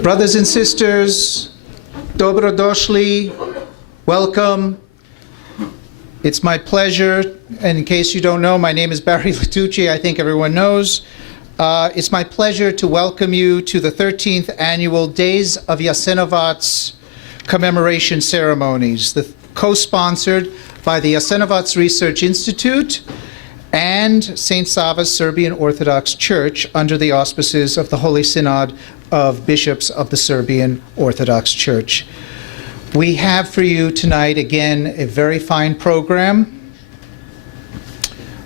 Brothers and sisters, dobrodošli, welcome. It's my pleasure, and in case you don't know, my name is Barry Lituchy, I think everyone knows. It's my pleasure to welcome you to the 13th Annual Days of Jasenovac commemoration ceremonies, co-sponsored by the Jasenovac Research Institute and St. Sava's Serbian Orthodox Church under the auspices of the Holy Synod of Bishops of the Serbian Orthodox Church. We have for you tonight, again, a very fine program.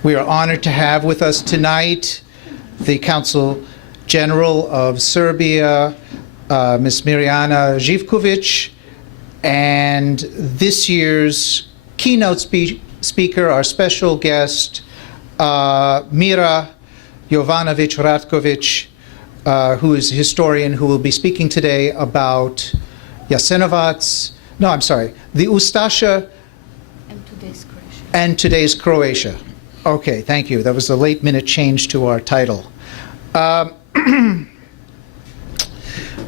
We are honored to have with us tonight the Consul General of Serbia, Ms. Mira Jovanović-Ratković, and this year's keynote speaker, our special guest, Mira Jovanović-Ratković, who is a historian who will be speaking today about Jasenovac, the Ustache and today's Croatia. Okay, thank you. That was a late-minute change to our title.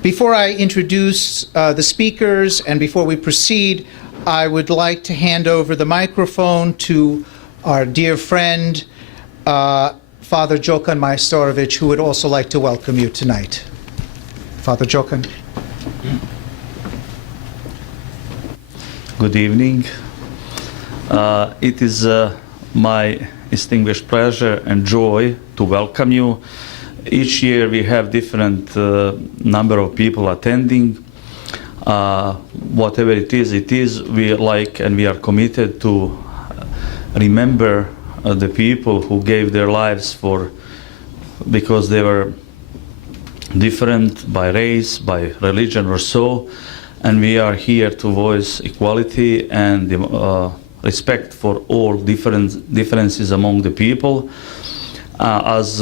Before I introduce the speakers and before we proceed, I would like to hand over the microphone to our dear friend, Father Djokan Majstorovic, who would also like to welcome you tonight. Father Djokan. Good evening. It is my distinguished pleasure and joy to welcome you. Each year we have different number of people attending. Whatever it is, we like and we are committed to remember the people who gave their lives because they were different by race, by religion or so, and we are here to voice equality and respect for all differences among the people. As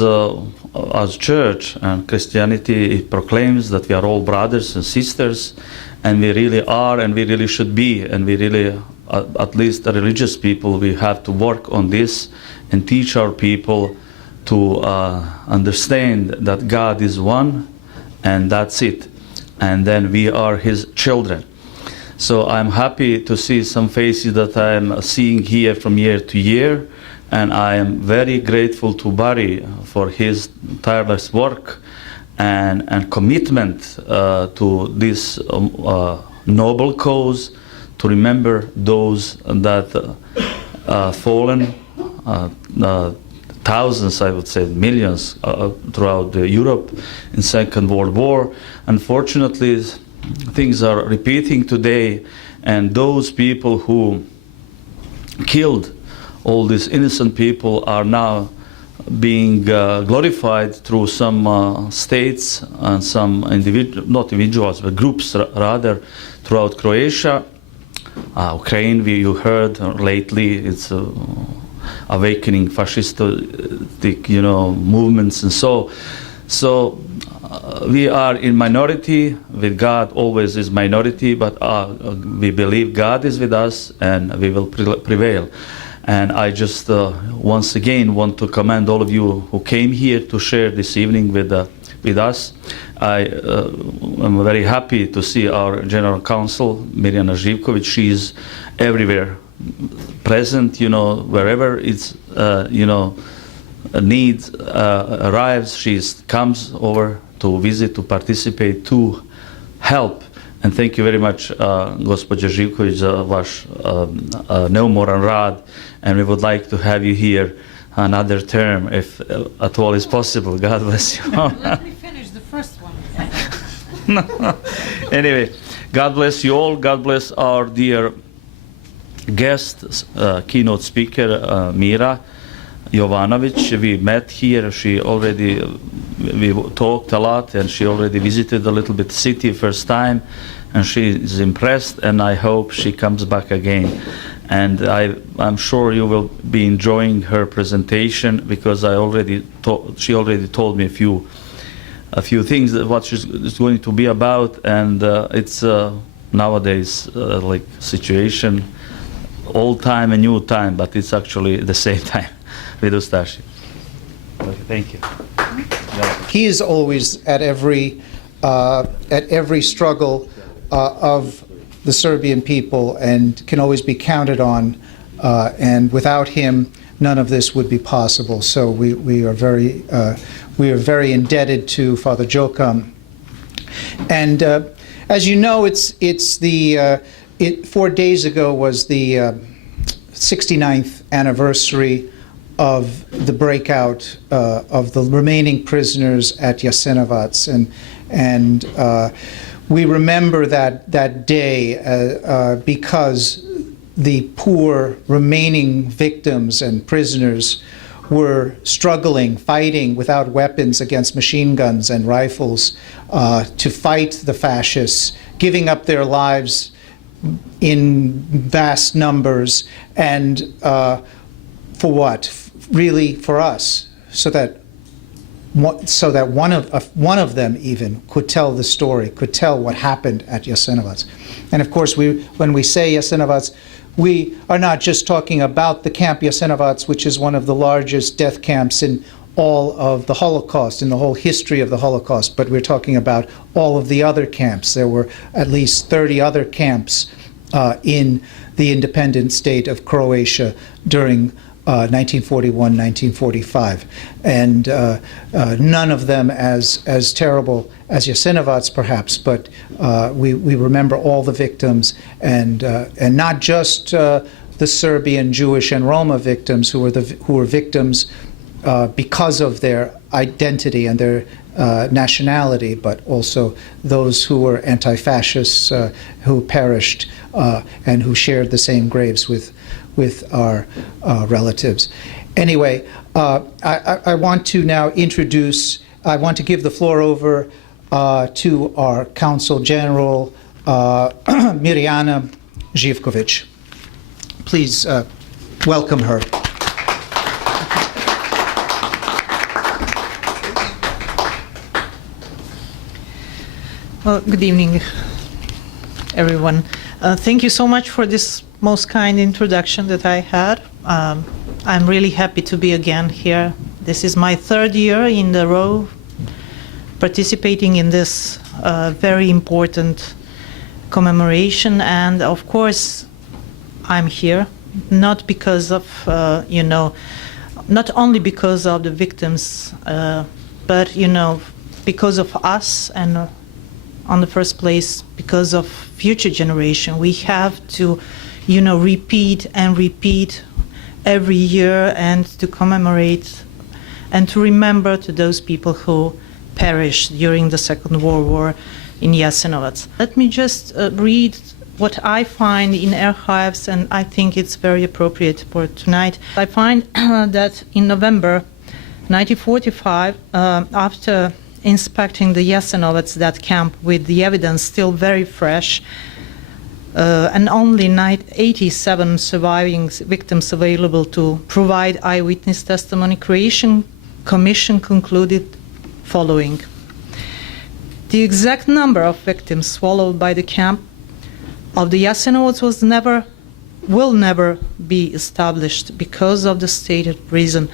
church and Christianity, it proclaims that we are all brothers and sisters, and we really are, and we really should be, and we really, at least the religious people, we have to work on this and teach our people to understand that God is one, and that's it. And then we are His children. So I'm happy to see some faces that I'm seeing here from year to year, and I am very grateful to Barry for his tireless work and commitment to this noble cause, to remember those that fallen, thousands, I would say millions, throughout Europe in Second World War. Unfortunately, things are repeating today, and those people who killed all these innocent people are now being glorified through some states and some not individuals, but groups rather, throughout Croatia. Ukraine, you heard lately, it's awakening fascistic, movements and so. So we are in minority. With God, always is minority, but we believe God is with us, and we will prevail. And I just once again want to commend all of you who came here to share this evening with us. I am very happy to see our General Counsel, Mira Jovanović-Ratković. She is everywhere present, wherever it's, a need arrives, she comes over to visit, to participate, to help. And thank you very much, gospođa Živković, za vaš neumoran rad. And we would like to have you here another term, if at all is possible. God bless you. Let me finish the first one. Anyway, God bless you all. God bless our dear guest, keynote speaker, Mira Jovanović. We met here. We talked a lot, and she already visited a little bit city first time, and she is impressed, and I hope she comes back again. And I'm sure you will be enjoying her presentation, because she already told me a few things that what she's going to be about, and it's nowadays like situation, old time and new time, but it's actually the same time with Ustache. Okay, thank you. He is always at every at every struggle of the Serbian people and can always be counted on. And without him, none of this would be possible. So we are very indebted to Father Djokan. And as you know, 4 days ago was the 69th anniversary of the breakout of the remaining prisoners at Jasenovac, and we remember that day because the poor remaining victims and prisoners were struggling, fighting without weapons against machine guns and rifles to fight the fascists, giving up their lives in vast numbers, and for what? Really for us, so that one of them even could tell the story, could tell what happened at Jasenovac. And of course, when we say Jasenovac, we are not just talking about the camp Jasenovac, which is one of the largest death camps in all of the Holocaust, in the whole history of the Holocaust, but we're talking about all of the other camps. There were at least 30 other camps in the independent state of Croatia during 1941, 1945, and none of them as terrible as Jasenovac, perhaps, but we remember all the victims, and not just the Serbian, Jewish, and Roma victims who were victims because of their identity and their nationality, but also those who were anti-fascists who perished and who shared the same graves with our relatives. Anyway, I want to now I want to give the floor over to our Consul General, Mira Jovanović. Please welcome her. Well, good evening, everyone. Thank you so much for this most kind introduction that I had. I'm really happy to be again here. This is my third year in a row participating in this very important commemoration, and of course I'm here not because of not only because of the victims, but because of us, and on the first place because of future generation. We have to repeat and repeat every year, and to commemorate and to remember to those people who perished during the Second World War in Jasenovac. Let me just read what I find in archives, and I think it's very appropriate for tonight. I find that in November 1945, after inspecting the Jasenovac, that camp, with the evidence still very fresh, and only 87 surviving victims available to provide eyewitness testimony, Croatian Commission concluded following: the exact number of victims swallowed by the camp of the Jasenovac will never be established because of the stated reason,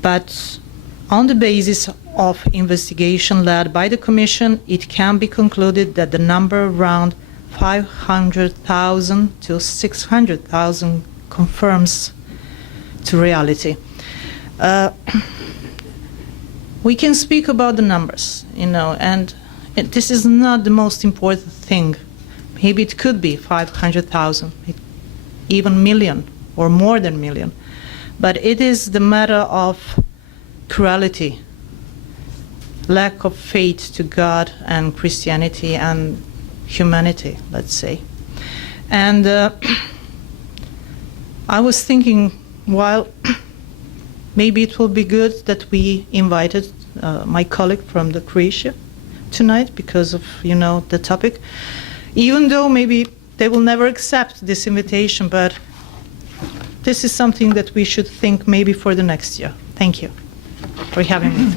but on the basis of investigation led by the Commission, it can be concluded that the number around 500,000 to 600,000 conforms to reality. We can speak about the numbers, and this is not the most important thing. Maybe it could be 500,000, even million, or more than million. But it is the matter of cruelty, lack of faith to God and Christianity and humanity, let's say. And I was thinking, well, maybe it will be good that we invited my colleague from the Croatia tonight because of the topic, even though maybe they will never accept this invitation, but this is something that we should think maybe for the next year. Thank you for having me.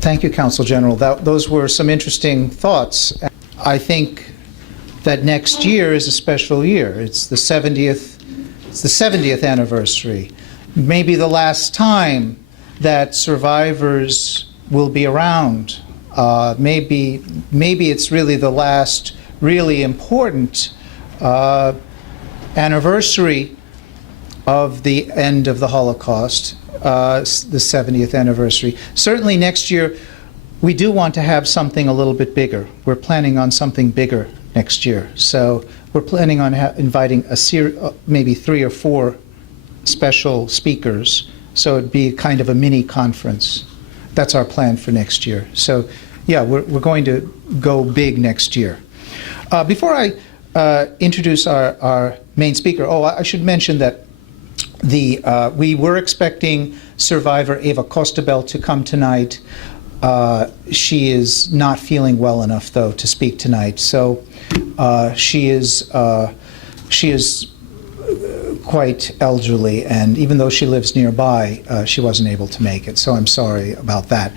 Thank you, Consul General. Those were some interesting thoughts. I think that next year is a special year. It's the 70th anniversary. Maybe the last time that survivors will be around. Maybe it's really the last really important anniversary of the end of the Holocaust, the 70th anniversary. Certainly next year, we do want to have something a little bit bigger. We're planning on something bigger next year. So we're planning on inviting maybe 3 or 4 special speakers. So it'd be kind of a mini conference. That's our plan for next year. So yeah, we're going to go big next year. Before I introduce our main speaker, I should mention that we were expecting survivor Eva Kostabel to come tonight. She is not feeling well enough, though, to speak tonight. So she is quite elderly, and even though she lives nearby, she wasn't able to make it. So I'm sorry about that.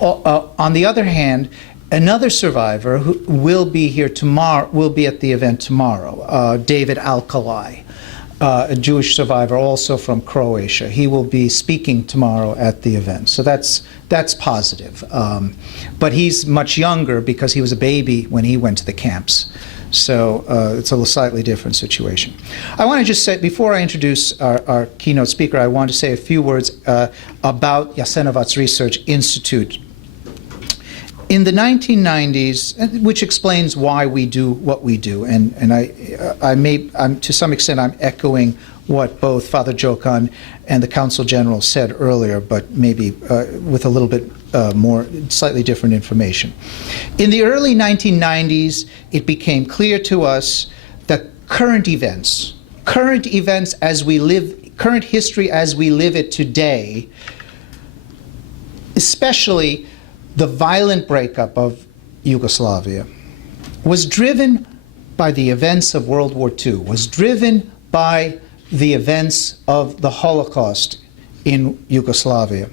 On the other hand, another survivor who will be here tomorrow, will be at the event tomorrow, David Alkalai, a Jewish survivor also from Croatia. He will be speaking tomorrow at the event. So that's positive. But he's much younger because he was a baby when he went to the camps. So it's a slightly different situation. I want to just say, before I introduce our keynote speaker, I want to say a few words about Jasenovac Research Institute. In the 1990s, which explains why we do what we do, and I'm to some extent I'm echoing what both Father Djokan and the Consul General said earlier, but maybe with a little bit more slightly different information. In the early 1990s, it became clear to us that current events as we live, current history as we live it today, especially the violent breakup of Yugoslavia, was driven by the events of World War II, was driven by the events of the Holocaust in Yugoslavia.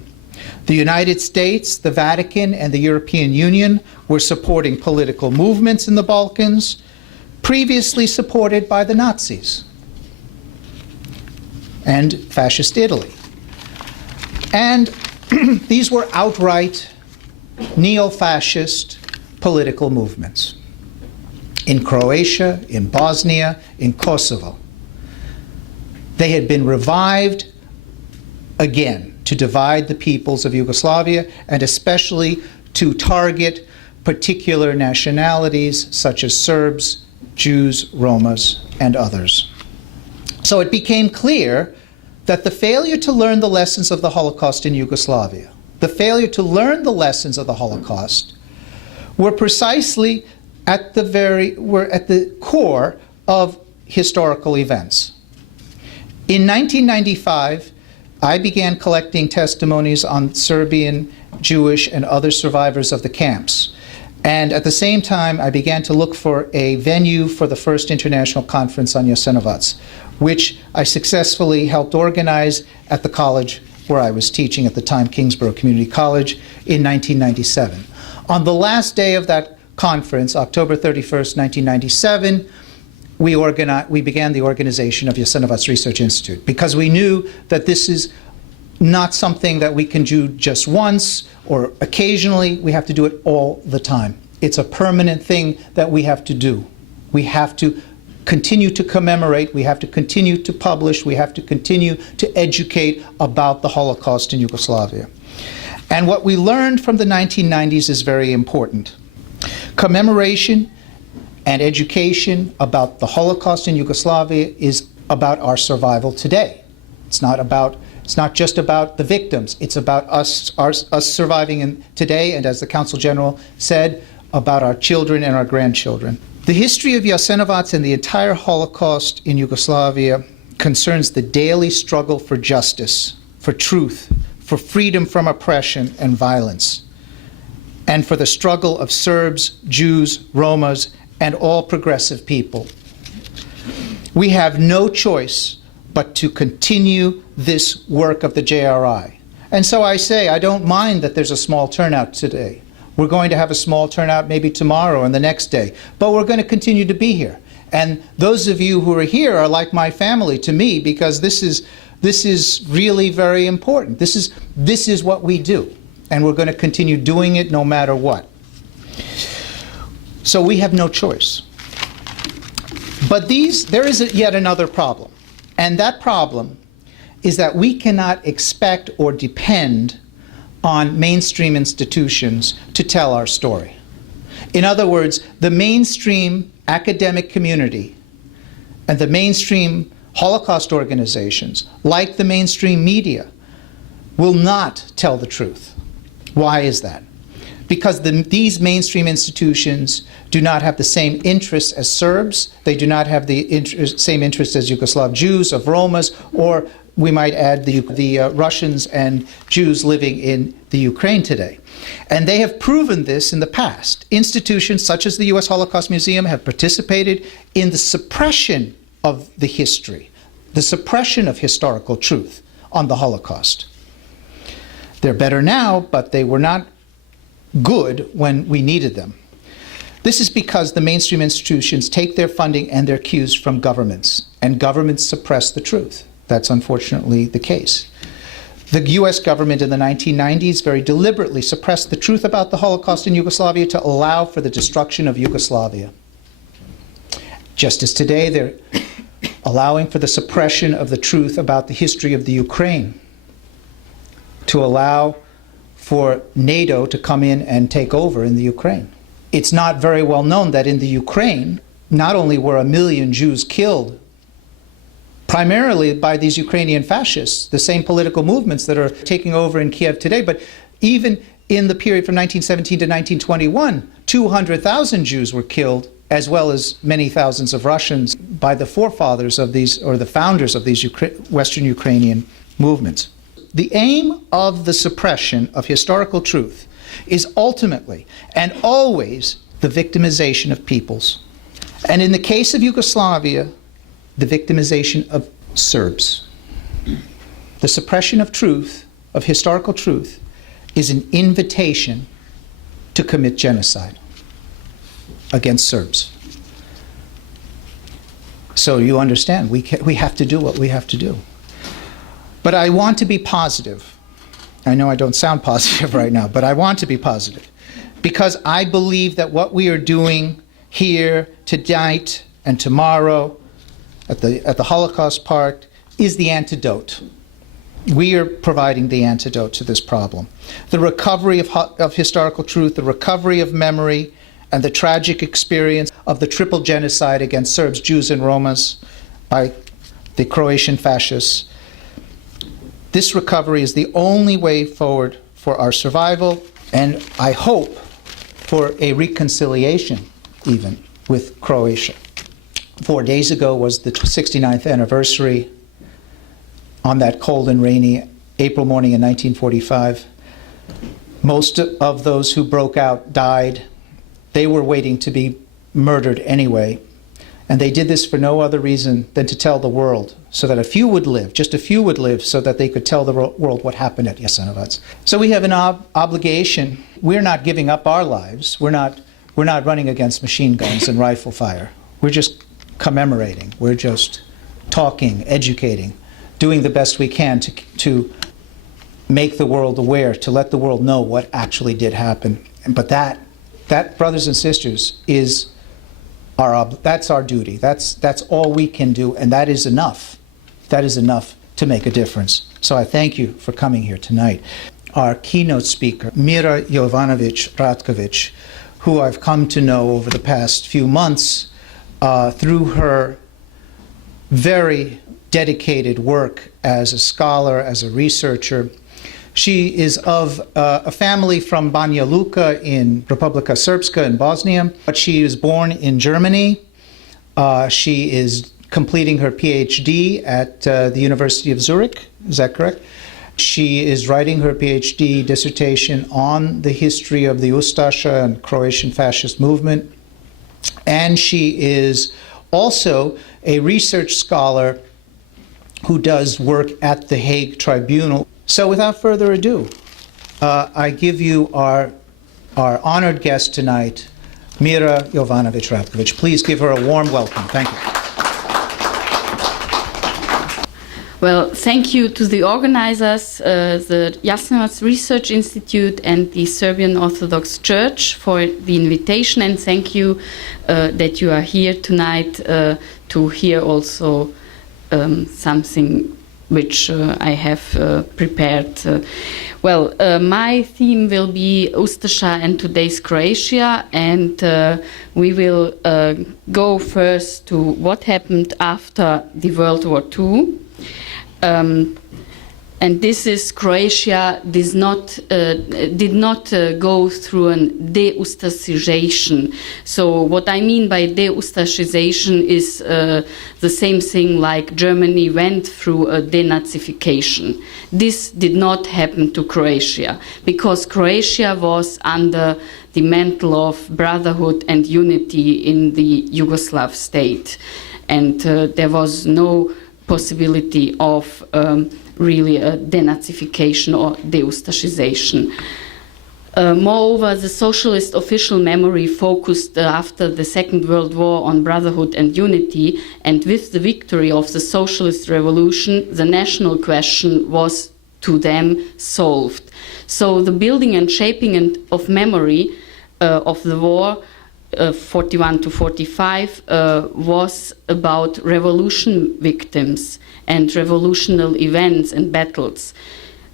The United States, the Vatican, and the European Union were supporting political movements in the Balkans, previously supported by the Nazis and Fascist Italy. And these were outright neo-fascist political movements in Croatia, in Bosnia, in Kosovo. They had been revived again to divide the peoples of Yugoslavia, and especially to target particular nationalities such as Serbs, Jews, Romas, and others. So it became clear that the failure to learn the lessons of the Holocaust in Yugoslavia, the failure to learn the lessons of the Holocaust, were precisely at the core of historical events. In 1995, I began collecting testimonies on Serbian, Jewish, and other survivors of the camps. And at the same time, I began to look for a venue for the first international conference on Jasenovac, which I successfully helped organize at the college where I was teaching at the time, Kingsborough Community College, in 1997. On the last day of that conference, October 31st, 1997, we began the organization of Jasenovac Research Institute, because we knew that this is not something that we can do just once or occasionally. We have to do it all the time. It's a permanent thing that we have to do. We have to continue to commemorate, we have to continue to publish, we have to continue to educate about the Holocaust in Yugoslavia. And what we learned from the 1990s is very important. Commemoration and education about the Holocaust in Yugoslavia is about our survival today. It's not just about the victims, it's about us surviving today, and as the Consul General said, about our children and our grandchildren. The history of Jasenovac and the entire Holocaust in Yugoslavia concerns the daily struggle for justice, for truth, for freedom from oppression and violence, and for the struggle of Serbs, Jews, Romas, and all progressive people. We have no choice but to continue this work of the JRI. And so I say, I don't mind that there's a small turnout today. We're going to have a small turnout maybe tomorrow and the next day, but we're going to continue to be here. And those of you who are here are like my family to me, because this is This is really very important. This is what we do, and we're going to continue doing it no matter what. So we have no choice. But there is yet another problem, and that problem is that we cannot expect or depend on mainstream institutions to tell our story. In other words, the mainstream academic community and the mainstream Holocaust organizations, like the mainstream media, will not tell the truth. Why is that? Because these mainstream institutions do not have the same interests as Serbs, they do not have the same interests as Yugoslav Jews, of Romas, or we might add the Russians and Jews living in the Ukraine today. And they have proven this in the past. Institutions such as the U.S. Holocaust Museum have participated in the suppression of the history, the suppression of historical truth on the Holocaust. They're better now, but they were not good when we needed them. This is because the mainstream institutions take their funding and their cues from governments, and governments suppress the truth. That's unfortunately the case. The US government in the 1990s very deliberately suppressed the truth about the Holocaust in Yugoslavia to allow for the destruction of Yugoslavia. Just as today they're allowing for the suppression of the truth about the history of the Ukraine, to allow for NATO to come in and take over in the Ukraine. It's not very well known that in the Ukraine, not only were 1 million Jews killed primarily by these Ukrainian fascists, the same political movements that are taking over in Kiev today, but even in the period from 1917 to 1921, 200,000 Jews were killed, as well as many thousands of Russians, by the forefathers of these, or the founders of these Western Ukrainian movements. The aim of the suppression of historical truth is ultimately and always the victimization of peoples. And in the case of Yugoslavia, the victimization of Serbs. The suppression of truth, of historical truth, is an invitation to commit genocide against Serbs. So you understand, we have to do what we have to do. But I want to be positive. I know I don't sound positive right now, but I want to be positive, because I believe that what we are doing here tonight and tomorrow at the Holocaust Park is the antidote. We are providing the antidote to this problem. The recovery of historical truth, the recovery of memory, and the tragic experience of the triple genocide against Serbs, Jews, and Romas by the Croatian fascists. This recovery is the only way forward for our survival, and I hope for a reconciliation even with Croatia. 4 days ago was the 69th anniversary. On that cold and rainy April morning in 1945, most of those who broke out died. They were waiting to be murdered anyway. And they did this for no other reason than to tell the world, so that a few would live, just a few would live, so that they could tell the world what happened at Jasenovac. So we have an obligation. We're not giving up our lives. We're not running against machine guns and rifle fire. We're just commemorating. We're just talking, educating, doing the best we can to make the world aware, to let the world know what actually did happen. But that, brothers and sisters, is that's our duty. That's all we can do, and that is enough. That is enough to make a difference. So I thank you for coming here tonight. Our keynote speaker, Mira Jovanović-Ratković, who I've come to know over the past few months through her very dedicated work as a scholar, as a researcher. She is of a family from Banja Luka in Republika Srpska in Bosnia, but she was born in Germany. She is completing her PhD at the University of Zurich. Is that correct? She is writing her PhD dissertation on the history of the Ustache and Croatian fascist movement. And she is also a research scholar who does work at the Hague Tribunal. So without further ado, I give you our honored guest tonight, Mira Jovanović-Ratković. Please give her a warm welcome. Thank you. Well, thank you to the organizers, the Jasenovac Research Institute and the Serbian Orthodox Church for the invitation, and thank you that you are here tonight to hear also something which I have prepared. My theme will be Ustache and today's Croatia, and we will go first to what happened after the World War II. And this is Croatia did not go through a de-Ustachization. So what I mean by de-Ustachization is the same thing like Germany went through a denazification. This did not happen to Croatia because Croatia was under the mantle of brotherhood and unity in the Yugoslav state, and there was no possibility of really a denazification or de-Ustachization. Moreover, the socialist official memory focused after the Second World War on brotherhood and unity, and with the victory of the socialist revolution, the national question was to them solved. So the building and shaping of memory of the war 41 to 45 was about revolution victims and revolutionary events and battles.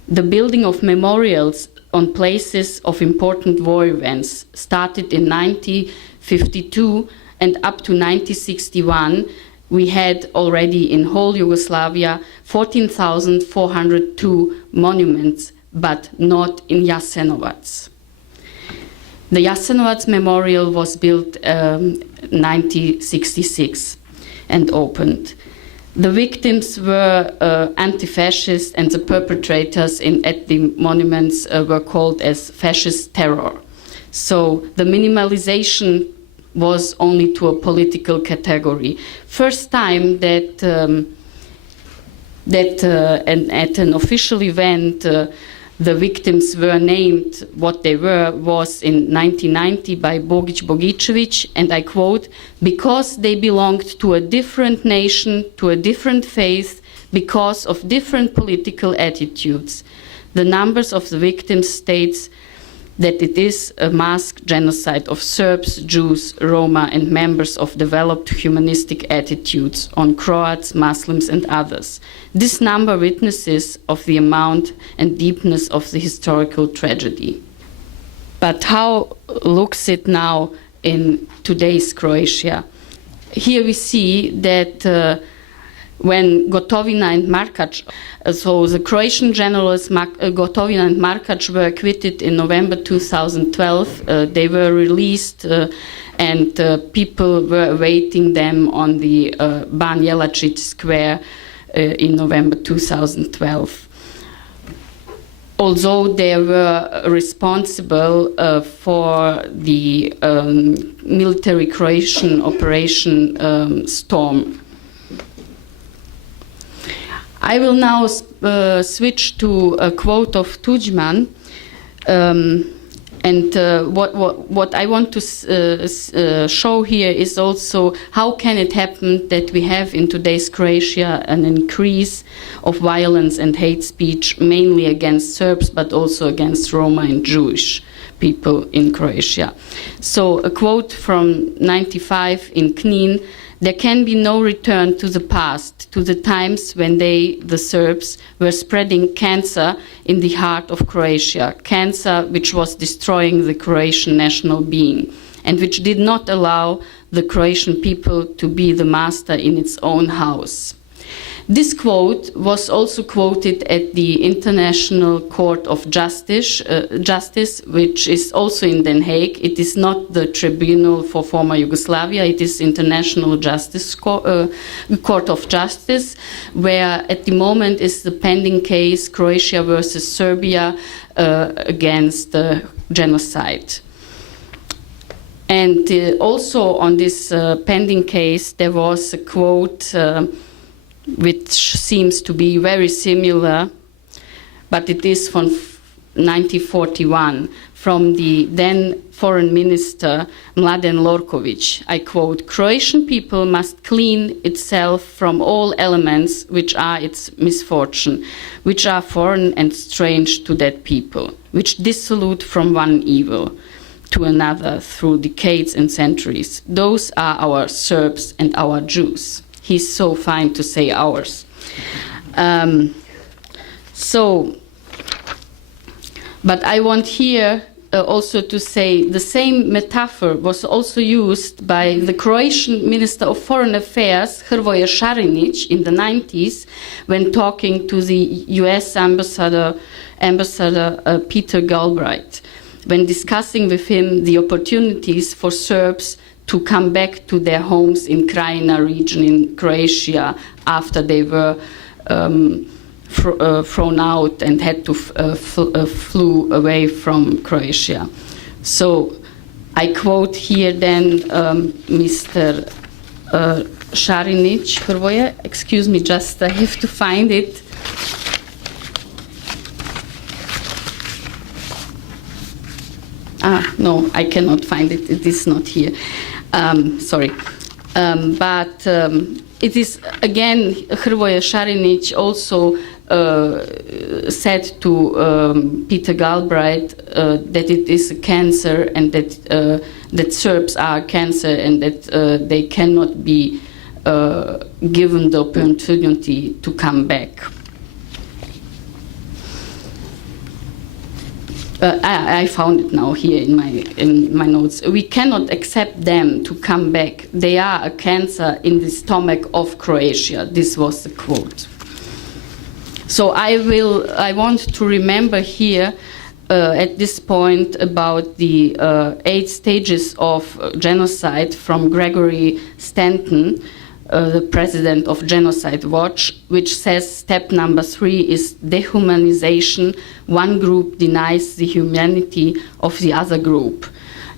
The building of memorials on places of important war events started in 1952, and up to 1961 we had already in whole Yugoslavia 14,402 monuments, but not in Jasenovac. The Jasenovac Memorial was built in 1966 and opened. The victims were anti-fascist, and the perpetrators at the monuments were called as fascist terror. So the minimalization was only to a political category. First time that at an official event the victims were named what they were was in 1990 by Bogić Bogićević, and I quote, "Because they belonged to a different nation, to a different faith, because of different political attitudes." The numbers of the victims states that it is a mass genocide of Serbs, Jews, Roma, and members of developed humanistic attitudes on Croats, Muslims, and others. This number witnesses of the amount and deepness of the historical tragedy. But how looks it now in today's Croatia? Here we see that when Gotovina and Markac, so the Croatian generals Gotovina and Markac were acquitted in November 2012. They were released and people were awaiting them on the Ban Jelačić Square in November 2012. Although they were responsible for the military Croatian Operation Storm. I will now switch to a quote of Tudjman, and what I want to show here is also how can it happen that we have in today's Croatia an increase of violence and hate speech, mainly against Serbs, but also against Roma and Jewish people in Croatia. So a quote from 95 in Knin: "There can be no return to the past, to the times when they, the Serbs, were spreading cancer in the heart of Croatia, cancer which was destroying the Croatian national being, and which did not allow the Croatian people to be the master in its own house." This quote was also quoted at the International Court of Justice, which is also in Den Haag. It is not the Tribunal for former Yugoslavia, it is International Court of Justice, where at the moment is the pending case Croatia versus Serbia against genocide. And also on this pending case, there was a quote which seems to be very similar, but it is 1941 from the then foreign minister Mladen Lorković. I quote, "Croatian people must clean itself from all elements which are its misfortune, which are foreign and strange to that people, which dissolute from one evil to another through decades and centuries. Those are our Serbs and our Jews." He's so fine to say ours. But I want here also to say the same metaphor was also used by the Croatian Minister of Foreign Affairs, Hrvoje Šarinić, in the 90s, when talking to the US Ambassador Peter Galbraith, when discussing with him the opportunities for Serbs to come back to their homes in Krajina region in Croatia after they were thrown out and had to flew away from Croatia. So I quote here then Mr. Šarinić, Hrvoje, excuse me, just I have to find it. No, I cannot find it. It is not here. Sorry. But it is, again, Hrvoje Šarinić also said to Peter Galbraith that it is a cancer and that Serbs are a cancer and that they cannot be given the opportunity to come back. I found it now here in my notes. "We cannot accept them to come back. They are a cancer in the stomach of Croatia." This was the quote. So I want to remember here at this point about the 8 stages of genocide from Gregory Stanton, the president of Genocide Watch, which says step number 3 is dehumanization. One group denies the humanity of the other group,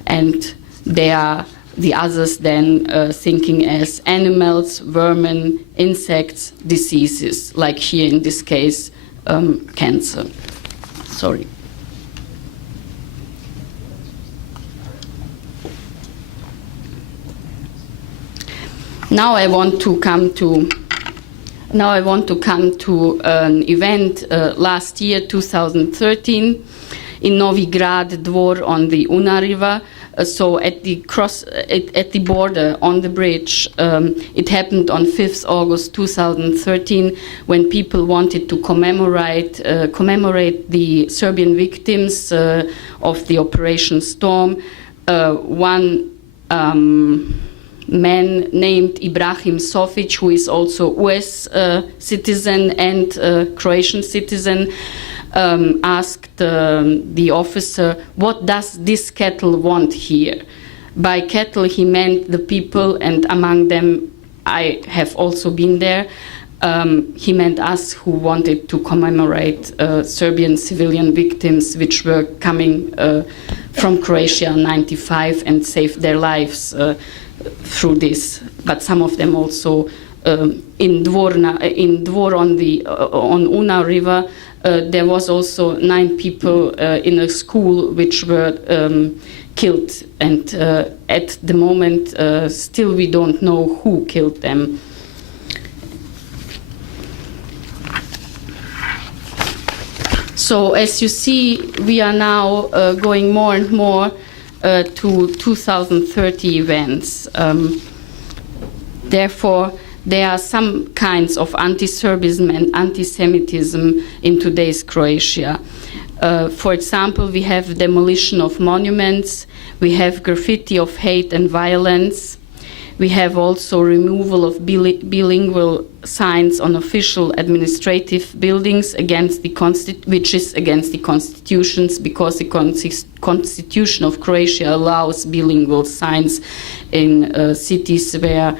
and they are the others then thinking as animals, vermin, insects, diseases, like here in this case, cancer. Sorry. Now I want to come to an event last year, 2013, in Novi Grad Dvor on the Una River. So at the border on the bridge, it happened on 5th August 2013 when people wanted to commemorate the Serbian victims of the Operation Storm. One man named Ibrahim Sofic, who is also US citizen and Croatian citizen, asked the officer, "What does this cattle want here?" By cattle he meant the people, and among them I have also been there. He meant us who wanted to commemorate Serbian civilian victims which were coming from Croatia in 1995 and saved their lives through this. But some of them also in Dvor on Una River, there was also 9 people in a school which were killed, and at the moment still we don't know who killed them. So as you see, we are now going more and more to 2030 events. Therefore, there are some kinds of anti-Serbism and anti-Semitism in today's Croatia. For example, we have demolition of monuments, we have graffiti of hate and violence, we have also removal of bilingual signs on official administrative buildings which is against the constitutions, because the constitution of Croatia allows bilingual signs in cities where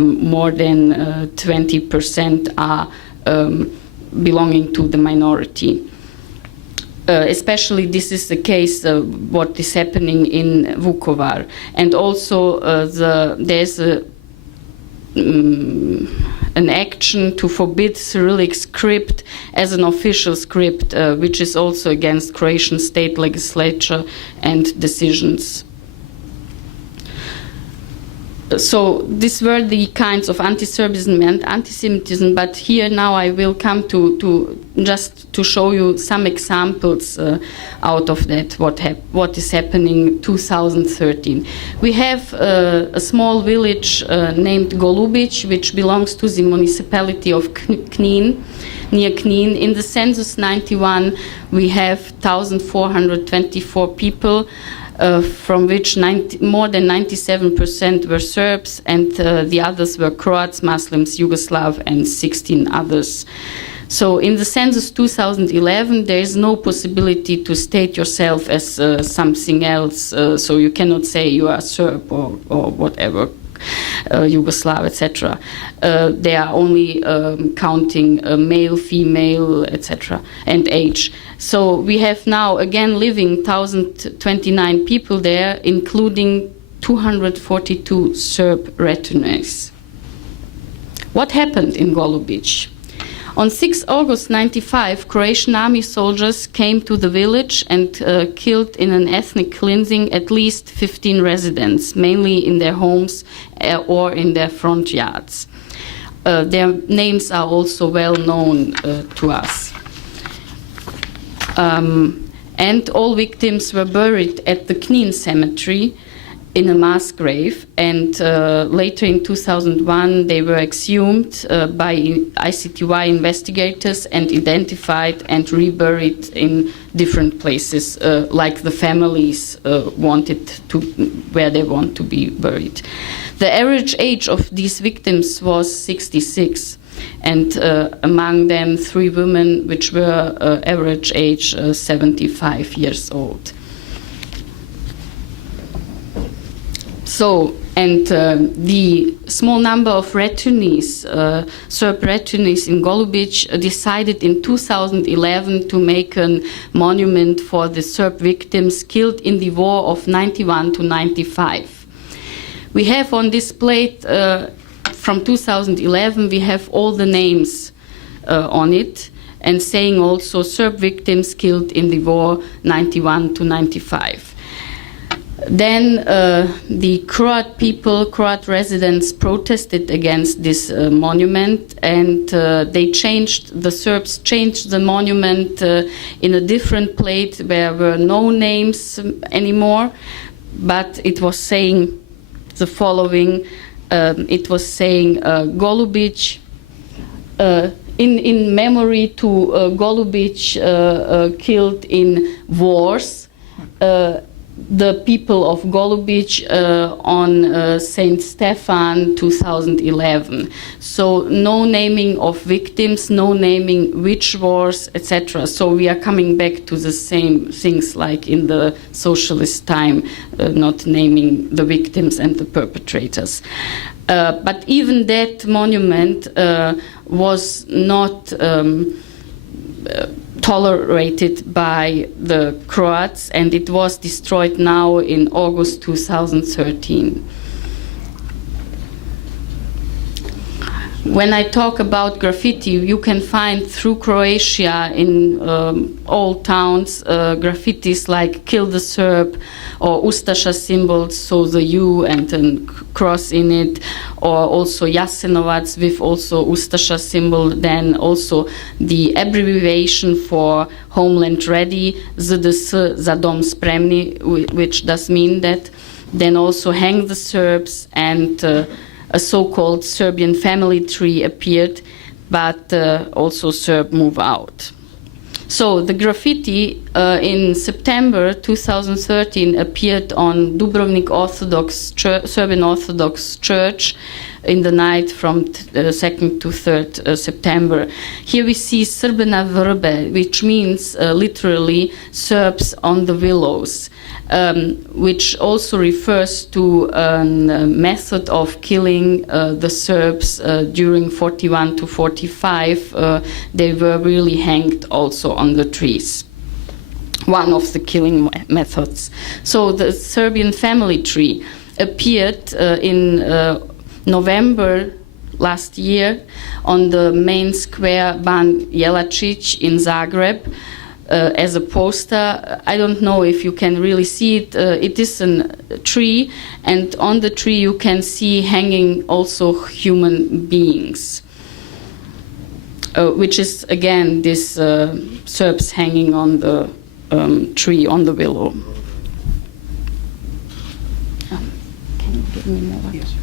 more than 20% are belonging to the minority. Especially this is the case what is happening in Vukovar, and also there's a an action to forbid Cyrillic script as an official script, which is also against Croatian state legislature and decisions. So these were the kinds of anti-Serbism and anti-Semitism, but here now I will come to just to show you some examples out of that, what is happening 2013. We have a small village named Golubić, which belongs to the municipality of Knin, near Knin. In the census 91, we have 1,424 people, from which more than 97% were Serbs, and the others were Croats, Muslims, Yugoslav, and 16 others. So in the census 2011, there is no possibility to state yourself as something else, so you cannot say you are Serb or whatever, Yugoslav, etc. They are only counting male, female, etc., and age. So we have now again living 1,029 people there, including 242 Serb returnees. What happened in Golubić? On 6 August 95, Croatian army soldiers came to the village and killed in an ethnic cleansing at least 15 residents, mainly in their homes or in their front yards. Their names are also well known to us. And all victims were buried at the Knin cemetery in a mass grave, and later in 2001 they were exhumed by ICTY investigators and identified and reburied in different places, like the families wanted to, where they want to be buried. The average age of these victims was 66, and among them 3 women which were average age 75 years old. So, and the small number of returnees, Serb returnees in Golubić, decided in 2011 to make a monument for the Serb victims killed in the war of 91 to 95. We have on this plate from 2011, we have all the names on it, and saying also Serb victims killed in the war 91 to 95. Then the Croat people, Croat residents protested against this monument, and the Serbs changed the monument in a different plate where there were no names anymore, but it was saying the following. It was saying Golubić, in memory to Golubić killed in wars, the people of Golubić on St. Stefan 2011. So no naming of victims, no naming which wars, etc. So we are coming back to the same things like in the socialist time, not naming the victims and the perpetrators. But even that monument was not tolerated by the Croats, and it was destroyed now in August 2013. When I talk about graffiti, you can find through Croatia in all towns graffitis like "Kill the Serb" or Ustache symbols, so the U and a cross in it, or also Jasenovac with also Ustache symbol, then also the abbreviation for Homeland Ready, ZDS, Za dom spremni, which does mean that. Then also Hang the Serbs, and a so-called Serbian family tree appeared, but also Serb Move Out. So the graffiti in September 2013 appeared on Dubrovnik Orthodox Serbian Orthodox Church in the night from 2nd to 3rd September. Here we see Srbe na vrbe, which means literally Serbs on the willows. Which also refers to a method of killing the Serbs during 41 to 45. They were really hanged also on the trees. One of the killing methods. So the Serbian family tree appeared in November last year on the main square Ban Jelačić in Zagreb as a poster. I don't know if you can really see it. It is a tree, and on the tree you can see hanging also human beings, which is again this Serbs hanging on the tree, on the willow. Can you give me more? Yes.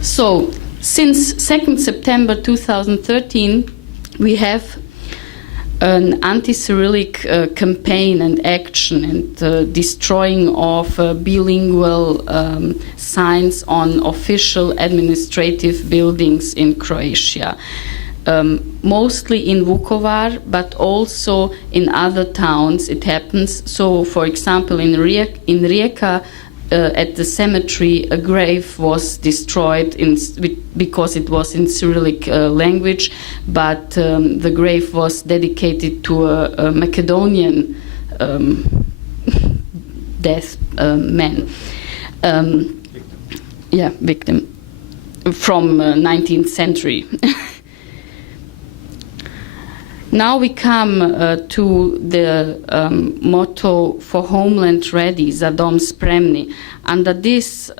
So, since 2nd September 2013, we have an anti-Cyrillic campaign and action and destroying of bilingual signs on official administrative buildings in Croatia. Mostly in Vukovar, but also in other towns it happens. So, for example, in Rijeka, at the cemetery, a grave was destroyed because it was in Cyrillic language, but the grave was dedicated to a Macedonian death man. Victim from 19th century. Now we come to the motto for Homeland Ready, Za dom spremni. Under this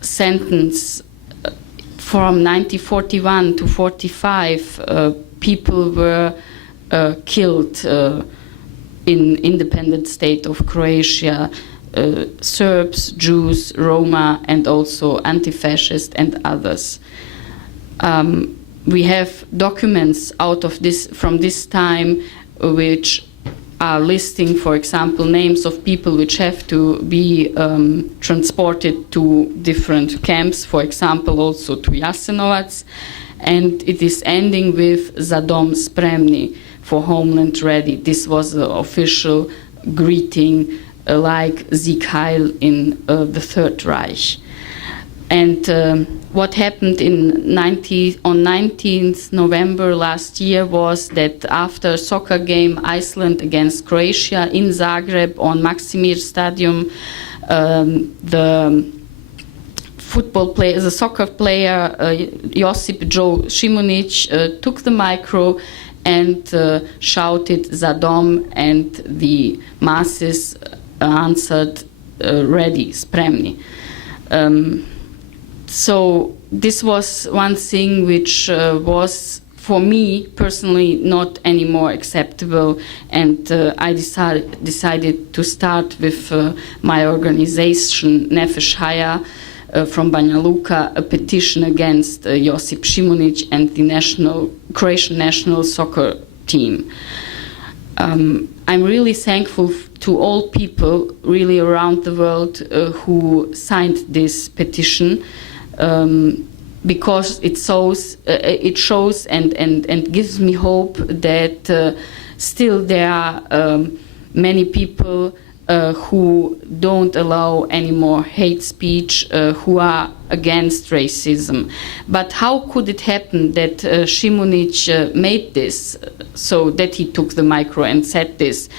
sentence, from 1941 to 45, people were killed in independent state of Croatia. Serbs, Jews, Roma, and also anti-fascist and others. We have documents out of this from this time, which are listing, for example, names of people which have to be transported to different camps, for example, also to Jasenovac, and it is ending with Za dom spremni, for Homeland Ready. This was the official greeting, like Sieg Heil in the Third Reich. And what happened on 19th November last year was that after a soccer game, Iceland against Croatia in Zagreb on Maksimir Stadium, the soccer player Josip Joe Šimunić took the micro and shouted Za dom, and the masses answered ready, spremni. So this was one thing which was, for me personally, not anymore acceptable, and I decided to start with my organization Nefesh Haya from Banja Luka, a petition against Josip Šimunić and the Croatian national soccer team. I'm really thankful to all people really around the world who signed this petition. Because it shows and gives me hope that still there are many people who don't allow any more hate speech, who are against racism. But how could it happen that Šimunić made this, so that he took the micro and said this?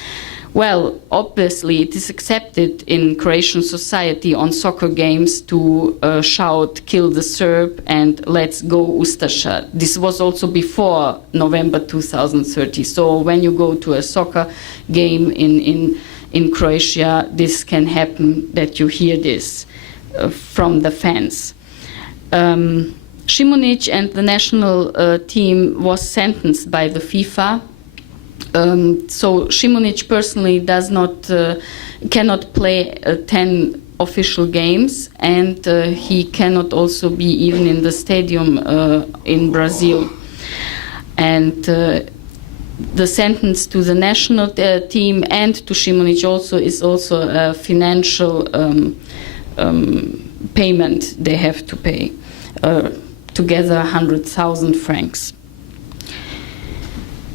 Well, obviously it is accepted in Croatian society on soccer games to shout "Kill the Serb" and "Let's go Ustache." This was also before November 2030. So when you go to a soccer game in Croatia, this can happen, that you hear this from the fans. Šimunić and the national team was sentenced by the FIFA. So Šimunić personally cannot play 10 official games, and he cannot also be even in the stadium in Brazil. And the sentence to the national team and to Šimunić also is also a financial payment they have to pay, together 100,000 francs.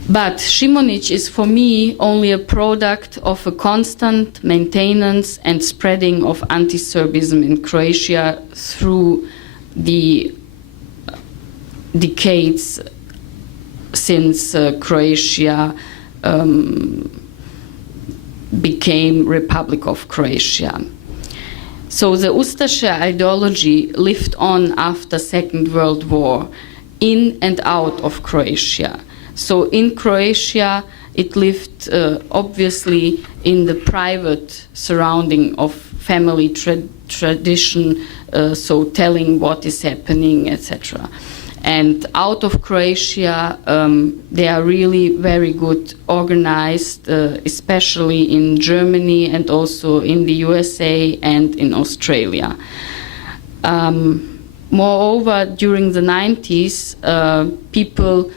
But Šimunić is for me only a product of a constant maintenance and spreading of anti-Serbism in Croatia through the decades since Croatia became Republic of Croatia. So the Ustache ideology lived on after Second World War, in and out of Croatia. So in Croatia, it lived obviously in the private surrounding of family tradition, so telling what is happening, etc. And out of Croatia, they are really very good organized, especially in Germany and also in the USA and in Australia. Moreover, during the 90s, people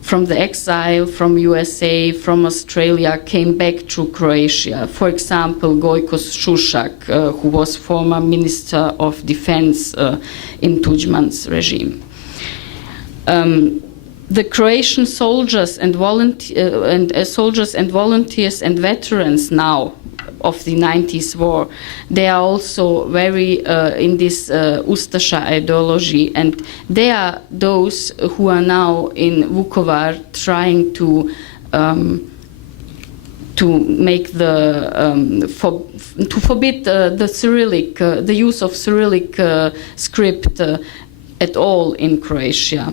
from the exile, from USA, from Australia, came back to Croatia. For example, Gojko Šušak, who was former Minister of Defense in Tudjman's regime. The Croatian soldiers and volunteers and veterans now of the 90s war, they are also very in this Ustaša ideology, and they are those who are now in Vukovar trying to make to forbid the Cyrillic, the use of Cyrillic script at all in Croatia.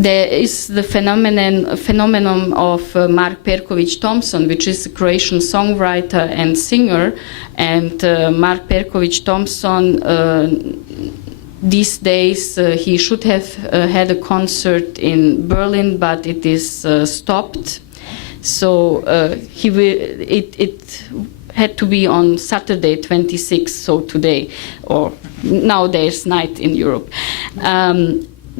There is the phenomenon of Mark Perković-Thompson, which is a Croatian songwriter and singer. And Mark Perković-Thompson, these days, he should have had a concert in Berlin, but it is stopped. So it had to be on Saturday, 26th, so today, or nowadays night in Europe.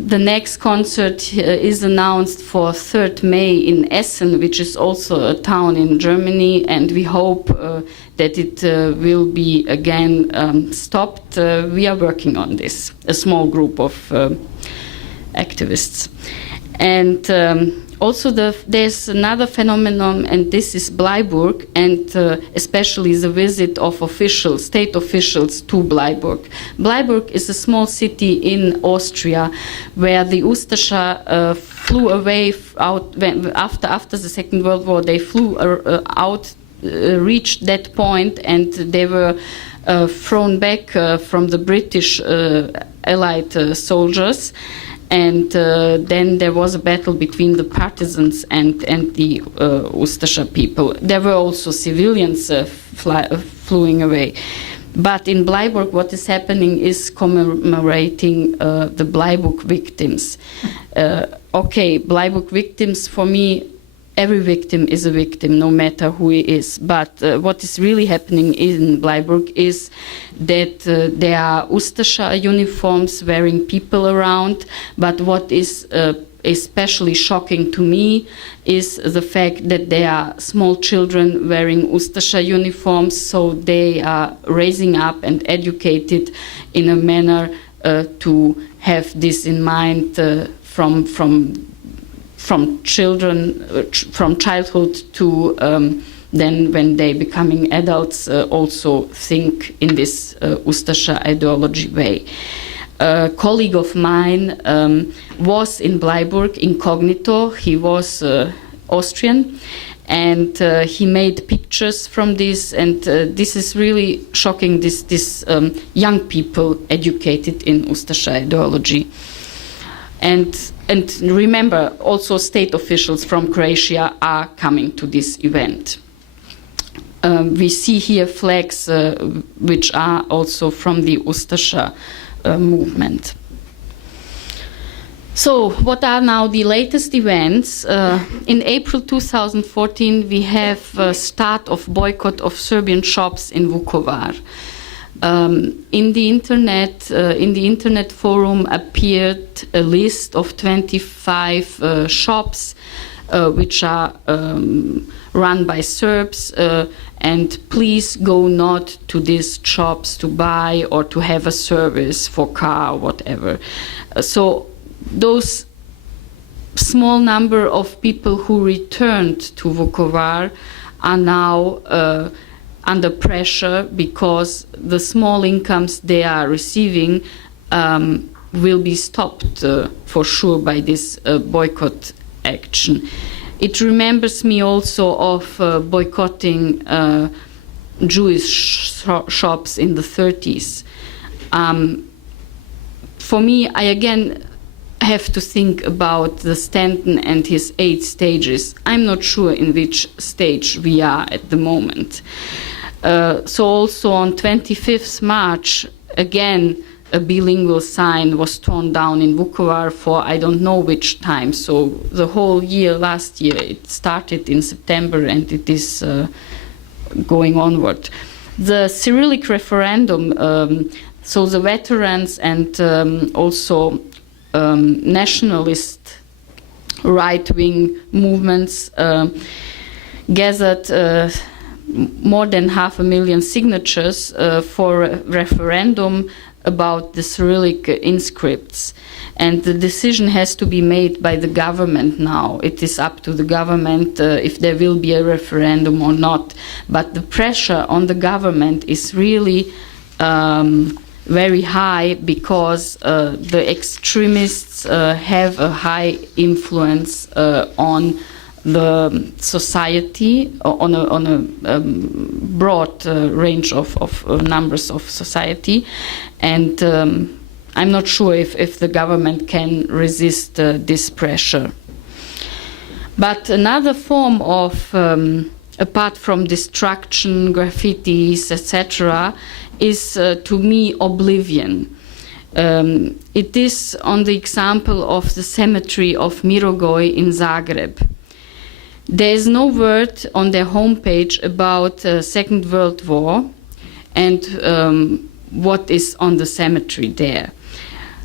The next concert is announced for 3rd May in Essen, which is also a town in Germany, and we hope that it will be again stopped. We are working on this, a small group of activists. And also there's another phenomenon, and this is Bleiburg, and especially the visit of state officials to Bleiburg. Bleiburg is a small city in Austria where the Ustaša flew away after the Second World War. They flew out, reached that point, and they were thrown back from the British Allied soldiers. And then there was a battle between the partisans and the Ustaša people. There were also civilians flying away. But in Bleiburg, what is happening is commemorating the Bleiburg victims. Bleiburg victims, for me, every victim is a victim, no matter who he is. But what is really happening in Bleiburg is that there are Ustaša uniforms wearing people around. But what is especially shocking to me is the fact that there are small children wearing Ustaša uniforms, so they are raising up and educated in a manner to have this in mind from childhood to then when they becoming adults also think in this Ustaša ideology way. A colleague of mine was in Bleiburg incognito. He was Austrian, and he made pictures from this, and this is really shocking, this young people educated in Ustaša ideology. And remember, also state officials from Croatia are coming to this event. We see here flags which are also from the Ustaša movement. So, what are now the latest events? In April 2014, we have a start of boycott of Serbian shops in Vukovar. In the internet forum appeared a list of 25 shops which are run by Serbs, and please go not to these shops to buy or to have a service for car or whatever. So those small number of people who returned to Vukovar are now under pressure because the small incomes they are receiving will be stopped for sure by this boycott action. It remembers me also of boycotting Jewish shops in the 30s. For me, I again have to think about the Stanton and his 8 stages. I'm not sure in which stage we are at the moment. So also on 25th March, again, a bilingual sign was torn down in Vukovar for I don't know which time. So the whole year, last year, it started in September and it is going onward. The Cyrillic referendum, so the veterans and also nationalist right-wing movements gathered more than 500,000 signatures for a referendum about the Cyrillic inscripts. And the decision has to be made by the government now. It is up to the government if there will be a referendum or not. But the pressure on the government is really very high because the extremists have a high influence on the society, on a broad range of numbers of society. And I'm not sure if the government can resist this pressure. But another form of, apart from destruction, graffitis, etc., is to me oblivion. It is on the example of the cemetery of Mirogoj in Zagreb. There is no word on their homepage about Second World War and what is on the cemetery there.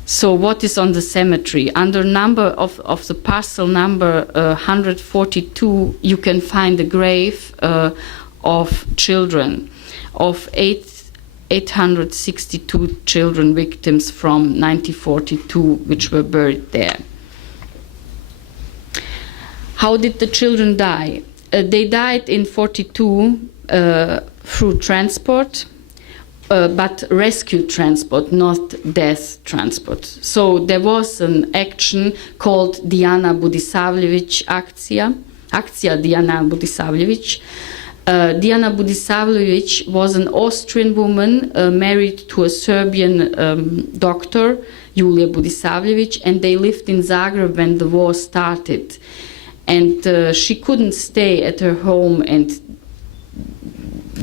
So what is on the cemetery? Under number of the parcel number 142, you can find the grave of children, of 862 children victims from 1942, which were buried there. How did the children die? They died in 42 through transport, but rescue transport, not death transport. So there was an action called Diana Budisavljević Akcija Diana Budisavljević. Diana Budisavljević was an Austrian woman married to a Serbian doctor, Julia Budisavljević, and they lived in Zagreb when the war started. And she couldn't stay at her home and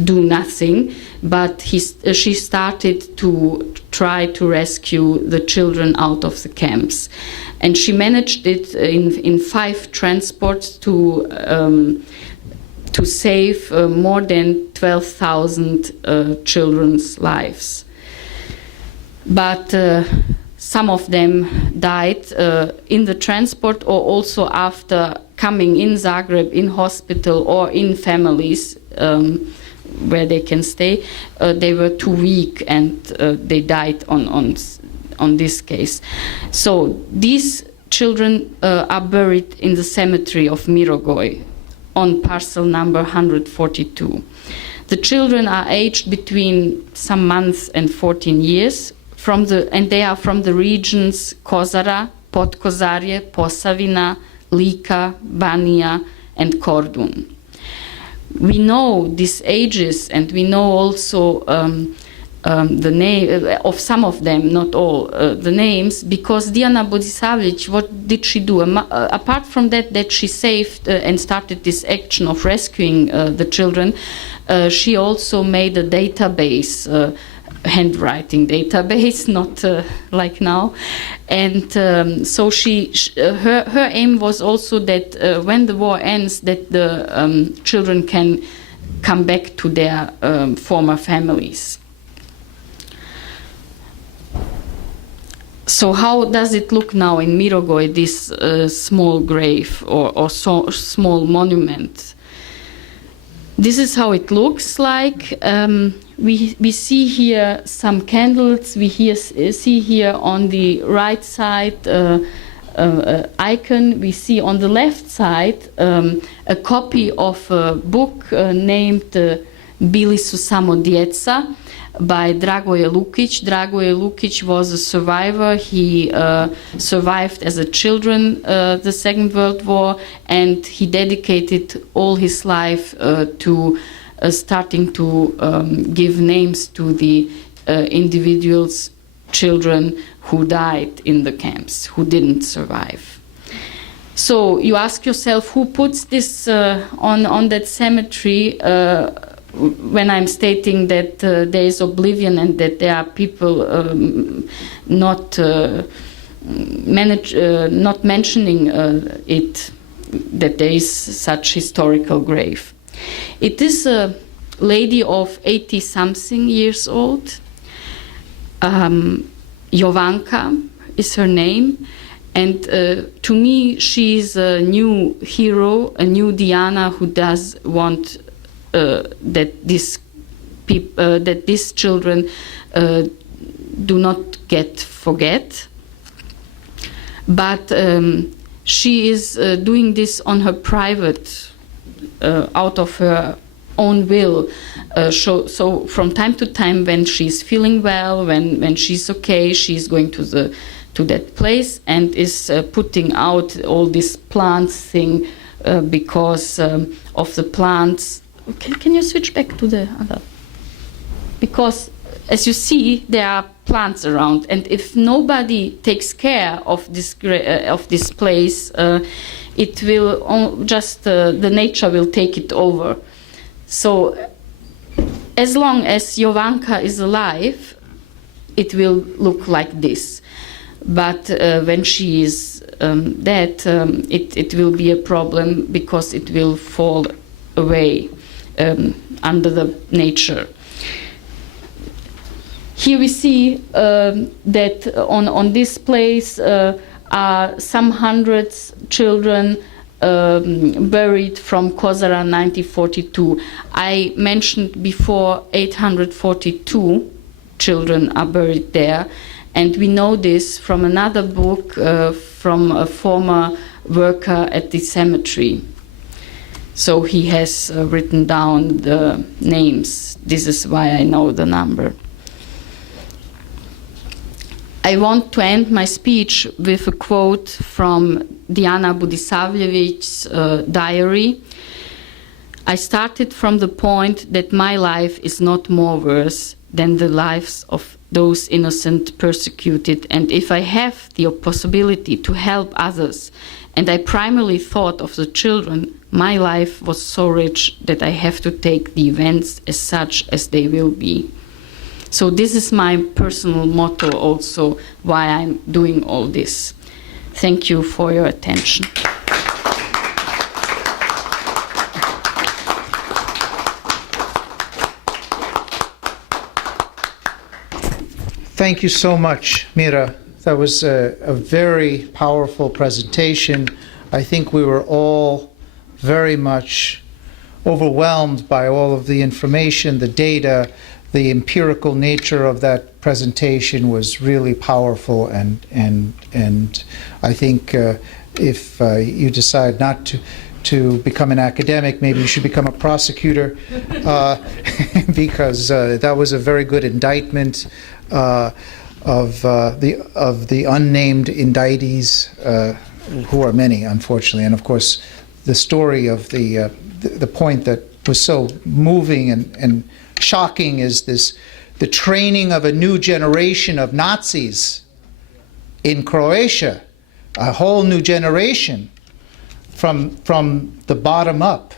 do nothing, but she started to try to rescue the children out of the camps. And she managed it in 5 transports to save more than 12,000 children's lives. But some of them died in the transport or also after coming in Zagreb, in hospital or in families where they can stay. They were too weak and they died on this case. So these children are buried in the cemetery of Mirogoj on parcel number 142. The children are aged between some months and 14 years, and they are from the regions Kozara, Podkozarje, Posavina, Lika, Banija, and Kordun. We know these ages, and we know also the name of some of them, not all the names, because Diana Budisavljević, what did she do? Apart from that she saved and started this action of rescuing the children, she also made a database, handwriting database, not like now. And so her aim was also that when the war ends, that the children can come back to their former families. So how does it look now in Mirogoj, this small grave or small monument? This is how it looks like. We see here some candles. We see here on the right side icon. We see on the left side a copy of a book named Bili su samo djeca by Dragoje Lukić. Dragoje Lukić was a survivor. He survived as a children the Second World War, and he dedicated all his life to starting to give names to the individuals, children who died in the camps, who didn't survive. So you ask yourself, who puts this on that cemetery when I'm stating that there is oblivion and that there are people not mentioning it, that there is such historical grave. It is a lady of 80-something years old. Jovanka is her name. And to me, she is a new hero, a new Diana who does want that these children do not forget. But she is doing this on her private, out of her own will. So from time to time, when she's feeling well, when she's okay, she's going to that place and is putting out all these plants thing because of the plants. Can you switch back to the other? Because as you see, there are plants around, and if nobody takes care of this place, it will just the nature will take it over. So as long as Jovanka is alive, it will look like this. But when she is dead, it will be a problem because it will fall away under the nature. Here we see that on this place are some hundreds children buried from Kozara 1942. I mentioned before 842 children are buried there. And we know this from another book from a former worker at the cemetery. So he has written down the names. This is why I know the number. I want to end my speech with a quote from Diana Budisavljević's diary. I started from the point that my life is not more worse than the lives of those innocent persecuted, and if I have the possibility to help others, and I primarily thought of the children, my life was so rich that I have to take the events as such as they will be. So this is my personal motto also, why I'm doing all this. Thank you for your attention. Thank you so much, Mira. That was a very powerful presentation. I think we were all very much overwhelmed by all of the information, the data, the empirical nature of that presentation was really powerful, and I think if you decide not to become an academic, maybe you should become a prosecutor, because that was a very good indictment of the unnamed indictees, who are many, unfortunately. And of course, the story of the point that was so moving and shocking is the training of a new generation of Nazis in Croatia, a whole new generation from the bottom up.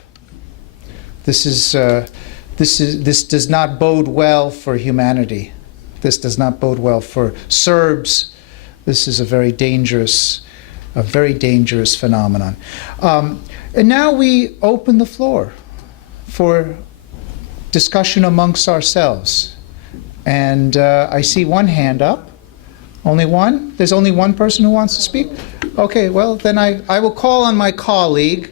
This does not bode well for humanity. This does not bode well for Serbs. This is a very dangerous phenomenon. And now we open the floor for discussion amongst ourselves. And I see one hand up. Only one? There's only one person who wants to speak? Okay, well, then I will call on my colleague,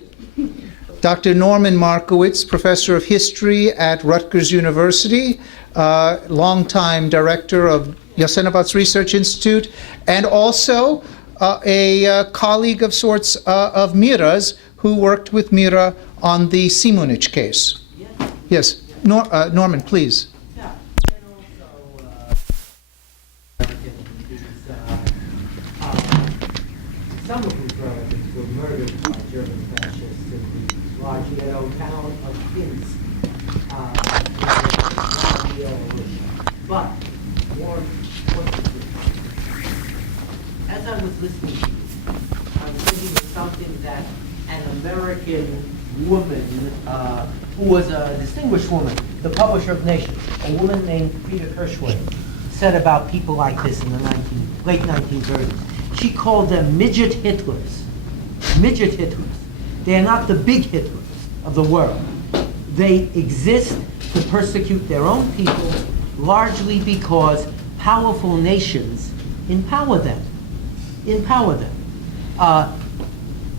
Dr. Norman Markowitz, professor of history at Rutgers University, longtime director of Jasenovac Research Institute, and also a colleague of sorts of Mira's, who worked with Mira on the Simunic case. Yes, Norman, please. Yeah, and also some of his relatives were murdered by German fascists in the large ghetto town of Pinsk. But more importantly, as I was listening to you, I was thinking of something that an American woman, who was a distinguished woman, the publisher of Nation, a woman named Frida Kirchway, said about people like this in the late 1930s. She called them midget Hitlers. Midget Hitlers. They are not the big Hitlers of the world. They exist to persecute their own people, largely because powerful nations empower them. Empower them.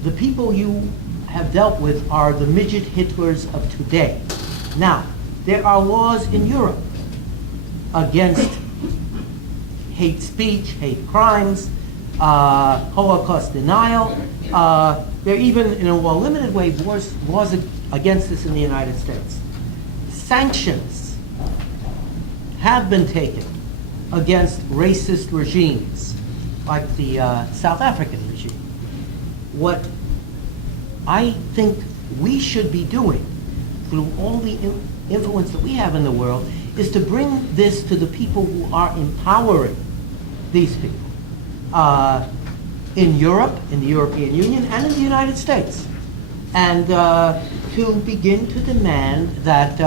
The people you have dealt with are the midget Hitlers of today. Now, there are laws in Europe against hate speech, hate crimes, Holocaust denial. There are even, in a more limited way, laws against this in the United States. Sanctions have been taken against racist regimes, like the South African regime. What I think we should be doing, through all the influence that we have in the world, is to bring this to the people who are empowering these people in Europe, in the European Union, and in the United States, and to begin to demand that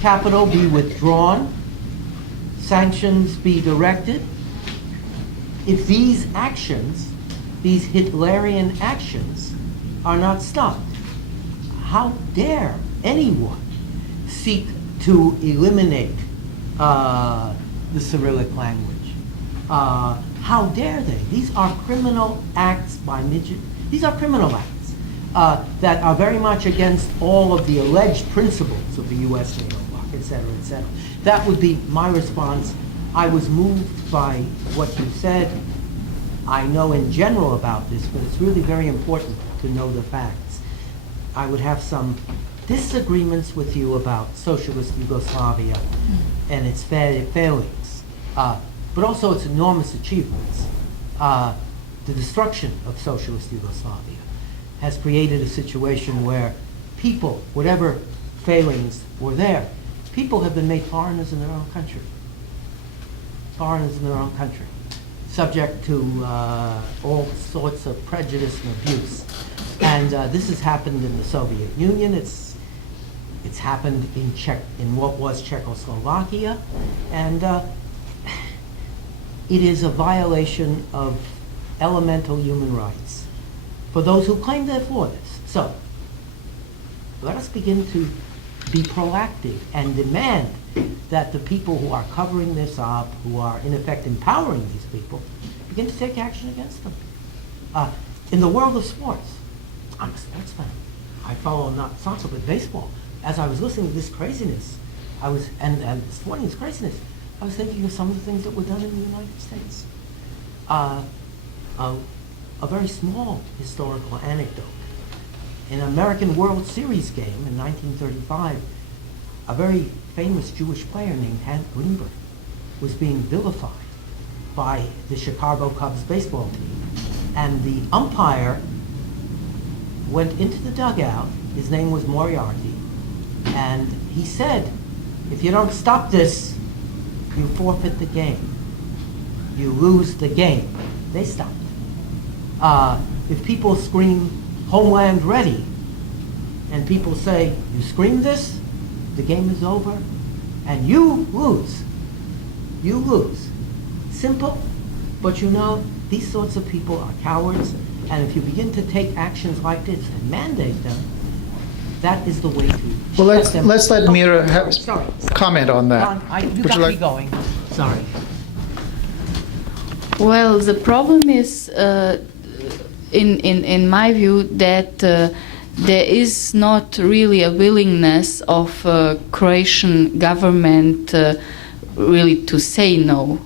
capital be withdrawn, sanctions be directed. If these actions, these Hitlerian actions, are not stopped, how dare anyone seek to eliminate the Cyrillic language? How dare they? These are criminal acts by midget. These are criminal acts that are very much against all of the alleged principles of the U.S. NATO bloc, et cetera, et cetera. That would be my response. I was moved by what you said. I know in general about this, but it's really very important to know the facts. I would have some disagreements with you about socialist Yugoslavia and its failings, but also its enormous achievements. The destruction of socialist Yugoslavia has created a situation where people, whatever failings were there, people have been made foreigners in their own country. Foreigners in their own country, subject to all sorts of prejudice and abuse. And this has happened in the Soviet Union. It's happened in what was Czechoslovakia, and it is a violation of elemental human rights for those who claim they're for this. So let us begin to be proactive and demand that the people who are covering this up, who are in effect empowering these people, begin to take action against them. In the world of sports, I'm a sports fan. I follow not soccer but baseball. As I was listening to this craziness, and this morning's craziness, I was thinking of some of the things that were done in the United States. A very small historical anecdote. In an American World Series game in 1935, a very famous Jewish player named Hank Greenberg was being vilified by the Chicago Cubs baseball team. And the umpire went into the dugout. His name was Moriarty. And he said, if you don't stop this, you forfeit the game. You lose the game. They stopped. If people scream, "Homeland ready," and people say, you scream this, the game is over, and you lose. You lose. Simple, but you know, these sorts of people are cowards, and if you begin to take actions like this and mandate them, that is the way to Well, shut them. let's let Mira Sorry. comment on that. You Would got you me like- going. Sorry. Well, the problem is, in my view, that there is not really a willingness of Croatian government really to say no.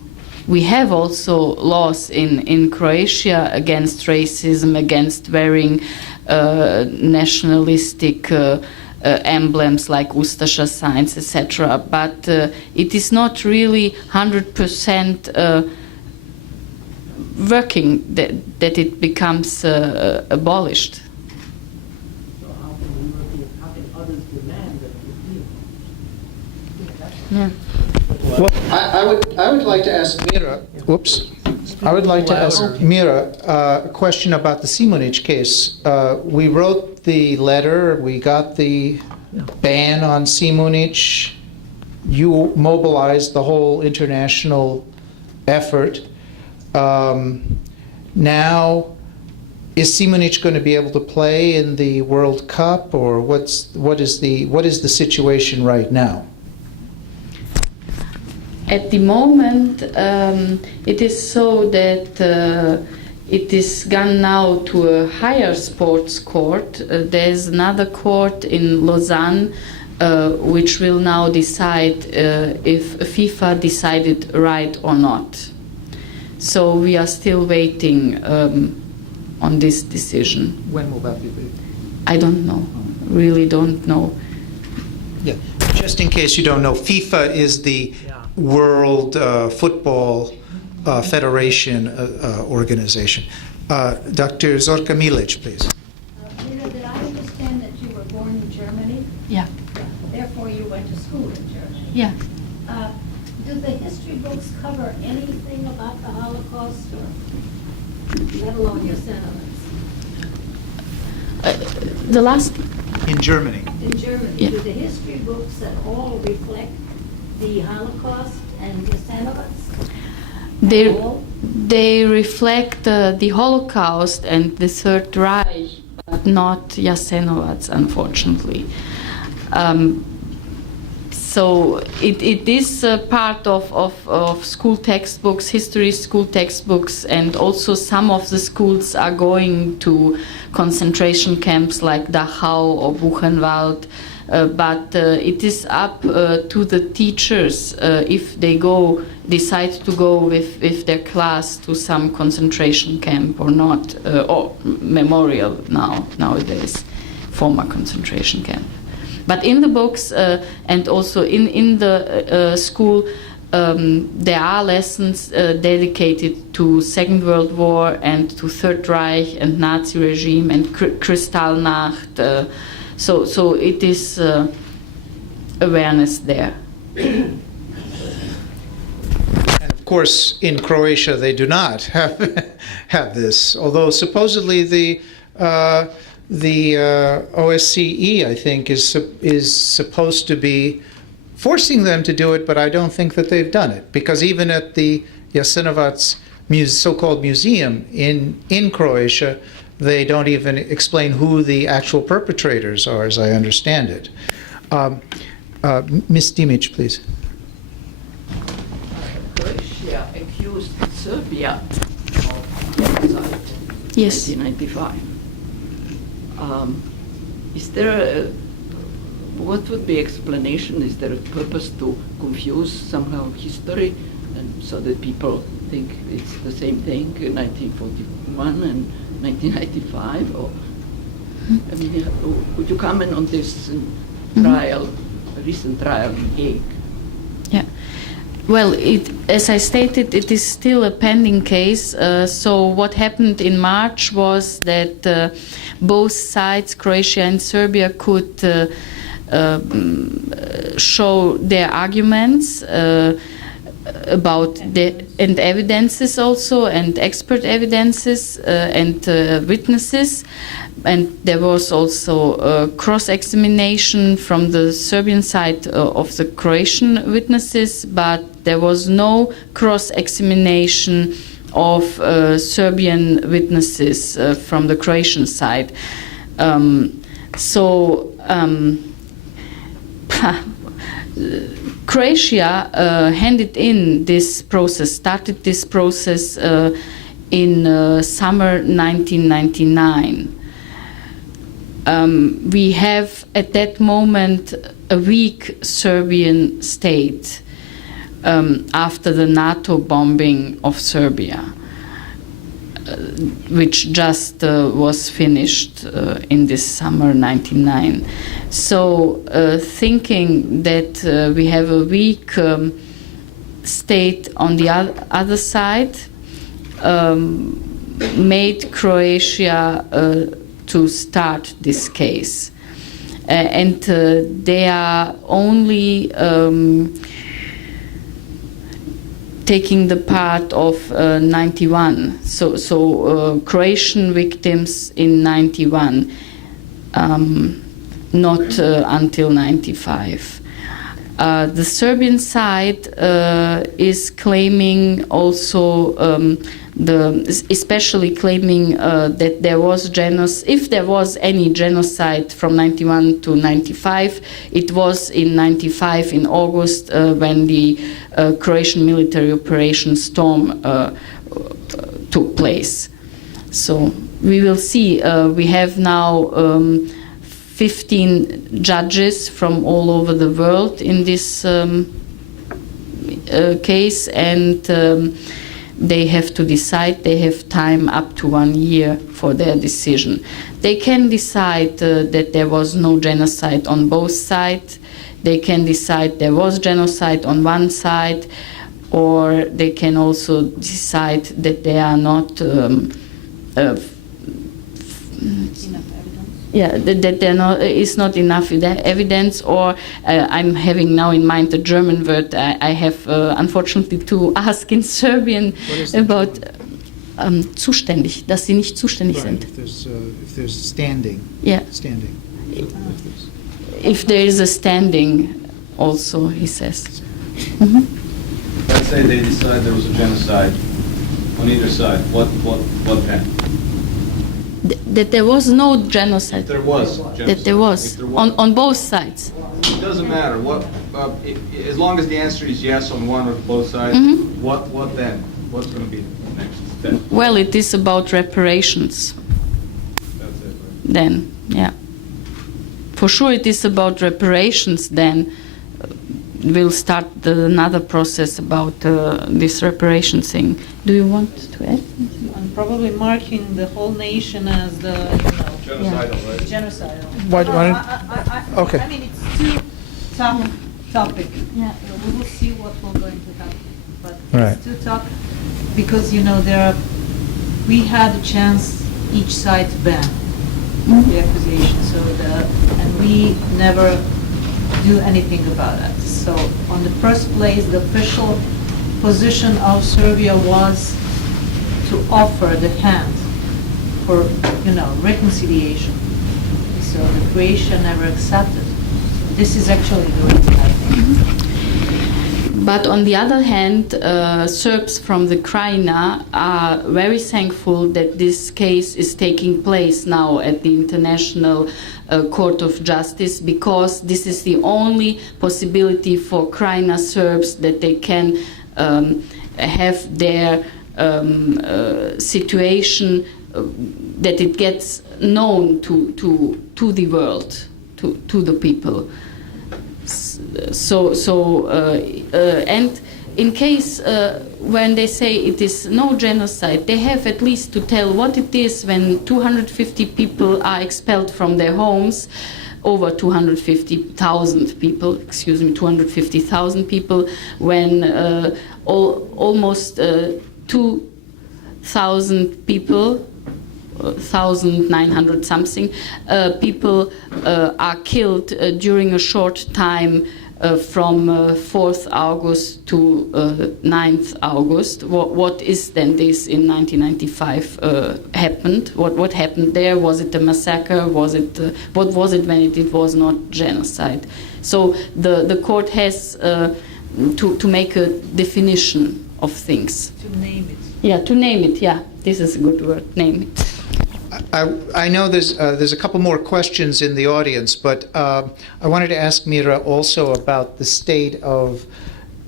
We have also laws in Croatia against racism, against wearing nationalistic emblems like Ustache signs, etc. But it is not really 100% working that it becomes abolished. So how can others demand that it be imposed. Yeah. Well, I would like to ask Mira, whoops. I would like to ask Mira a question about the Šimunić case. We wrote the letter, we got the ban on Šimunić. You mobilized the whole international effort. Now, is Šimunić going to be able to play in the World Cup, or what is the situation right now? At the moment, it is so that it is gone now to a higher sports court. There's another court in Lausanne which will now decide if FIFA decided right or not. So we are still waiting on this decision. When will that be? I don't know, really don't know. Yeah. Just in case you don't know, FIFA is the World Football Federation organization. Dr. Zorka Milic, please. Mira, did I understand that you were born in Germany? Yeah, Therefore, you went to school in Germany? yeah. Do the history books cover anything about the Holocaust, or let alone your sentiments? The last, In Germany. In Germany, Yeah. do the history books at all reflect the Holocaust and your sentiments? they reflect the Holocaust and the Third Reich, but not Jasenovac, unfortunately. So it is part of school textbooks, history school textbooks, and also some of the schools are going to concentration camps like Dachau or Buchenwald. But it is up to the teachers if they decide to go with their class to some concentration camp or not, or memorial nowadays, former concentration camp. But in the books and also in the school, there are lessons dedicated to Second World War and to Third Reich and Nazi regime and Kristallnacht. So it is awareness there. And of course, in Croatia, they do not have this. Although supposedly the OSCE, I think, is supposed to be forcing them to do it, but I don't think that they've done it, because even at the Jasenovac so-called museum in Croatia, they don't even explain who the actual perpetrators are, as I understand it. Ms. Dimic, please. Croatia accused Serbia of genocide Yes. in 1995. Is there what would be explanation? Is there a purpose to confuse somehow history, and so that people think it's the same thing in 1941 and 1995? Or I mean, would you comment on this trial, recent trial in Hague? Yeah. Well, as I stated, it is still a pending case. So what happened in March was that both sides, Croatia and Serbia, could show their arguments about and evidences also, and expert evidences and witnesses. And there was also cross-examination from the Serbian side of the Croatian witnesses, but there was no cross-examination of Serbian witnesses from the Croatian side. Croatia handed in this process, started this process in summer 1999. We have at that moment a weak Serbian state after the NATO bombing of Serbia, which just was finished in this summer 1999. So thinking that we have a weak state on the other side made Croatia to start this case. and they are only taking the part of 91. So Croatian victims in 91, not until 95. The Serbian side is claiming also especially claiming that there was if there was any genocide from 91 to 95, it was in 95 in August when the Croatian military operation Storm took place. So we will see. We have now 15 judges from all over the world in this case, and they have to decide. They have time up to 1 year for their decision. They can decide that there was no genocide on both sides. They can decide there was genocide on one side, or they can also decide that they are not that there is not enough evidence, or I'm having now in mind the German word. I have unfortunately to ask in Serbian about zuständig, dass sie nicht zuständig sind. If there's standing. Yeah. Standing. If there is a standing, also, he says. Let's say they decide there was a genocide on either side. What then? That there was no genocide. If there was genocide. That there was on both sides. It doesn't matter. What as long as the answer is yes on one or both sides. What then? What's going to be the next step? Well, it is about reparations. That's it. Right? Then, yeah. For sure, it is about reparations. Then we'll start another process about this reparation thing. Do you want to add? And probably marking the whole nation as the Genocidal, right? genocidal. Okay. I mean, it's too tough topic. Yeah. We will see what will going to happen. But Right. it's too tough because, we had a chance each side to ban the accusation. And we never do anything about it. So on the first place, the official position of Serbia was to offer the hand for, reconciliation. So the Croatia never accepted. This is actually the reason, I think. But on the other hand, Serbs from the Krajina are very thankful that this case is taking place now at the International Court of Justice, because this is the only possibility for Krajina Serbs that they can have their situation, that it gets known to the world, to the people. And in case when they say it is no genocide, they have at least to tell what it is when 250 people are expelled from their homes, over 250,000 people, 250,000 people, when almost 2,000 people, 1,900 something people are killed during a short time from 4th August to 9th August. What is then this in 1995 happened? What happened there? Was it a massacre? Was it what was it when it was not genocide? So the court has to make a definition of things. To name it. Yeah, to name it. Yeah, this is a good word. Name it. I know there's a couple more questions in the audience, but I wanted to ask Mira also about the state of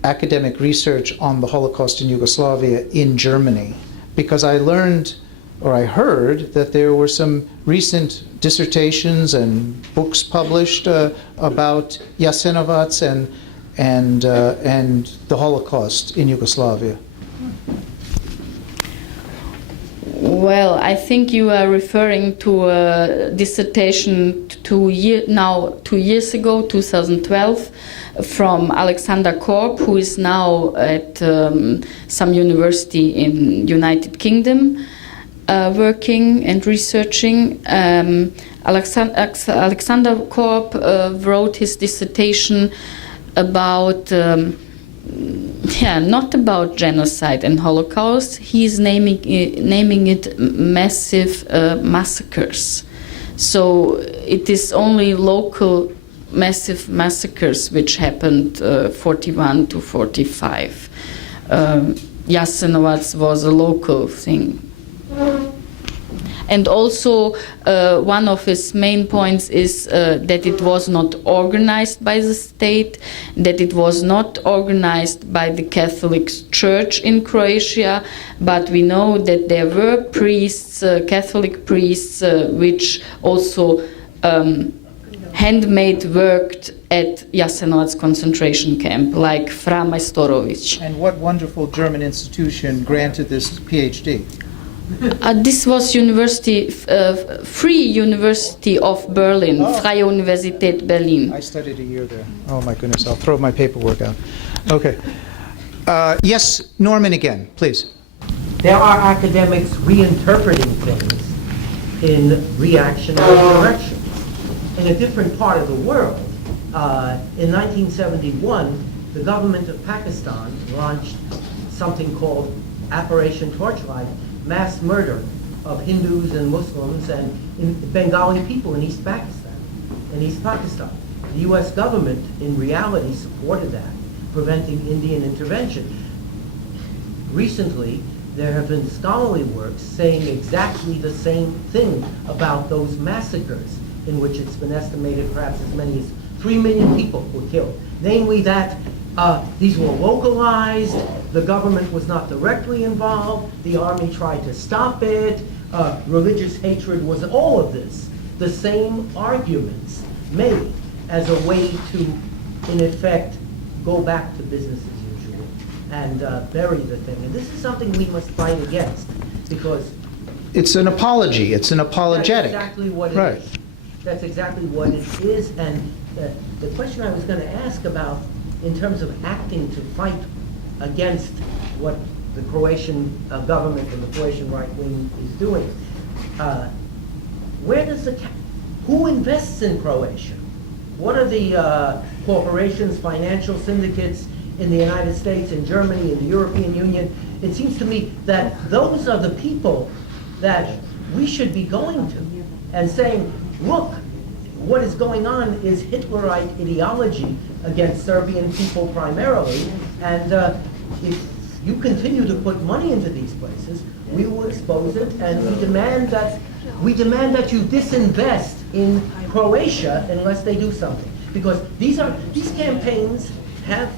academic research on the Holocaust in Yugoslavia in Germany, because I learned, or I heard, that there were some recent dissertations and books published about Jasenovac and the Holocaust in Yugoslavia. Well, I think you are referring to a dissertation 2 years ago, 2012, from Alexander Korb, who is now at some university in United Kingdom. working and researching. Alexander Korb wrote his dissertation about, not about genocide and Holocaust. He's naming it massive massacres. So it is only local massive massacres which happened 41 to 45. Jasenovac was a local thing. And also, one of his main points is that it was not organized by the state, that it was not organized by the Catholic Church in Croatia, but we know that there were priests, Catholic priests, which also handmade worked at Jasenovac's concentration camp, like Fra Majstorović. And what wonderful German institution granted this PhD? This was Free University of Berlin, Freie Universität Berlin. I studied a year there. Oh my goodness, I'll throw my paperwork out. Okay. Yes, Norman again, please. There are academics reinterpreting things in reactionary direction. In a different part of the world, in 1971, the government of Pakistan launched something called Operation Torchlight, mass murder of Hindus and Muslims and Bengali people in East Pakistan. The U.S. government, in reality, supported that, preventing Indian intervention. Recently, there have been scholarly works saying exactly the same thing about those massacres, in which it's been estimated perhaps as many as 3 million people were killed. Namely that these were localized, the government was not directly involved, the army tried to stop it, religious hatred was all of this. The same arguments made as a way to, in effect, go back to business as usual and bury the thing. And this is something we must fight against, because It's an apology, it's an apologetic. that's exactly what it Right. is. That's exactly what it is. And the question I was going to ask about, in terms of acting to fight against what the Croatian government and the Croatian right wing is doing, who invests in Croatia? What are the corporations, financial syndicates in the United States, in Germany, in the European Union? It seems to me that those are the people that we should be going to and saying, look, what is going on is Hitlerite ideology against Serbian people primarily, and if you continue to put money into these places, we will expose it, and we demand that you disinvest in Croatia unless they do something. Because these campaigns have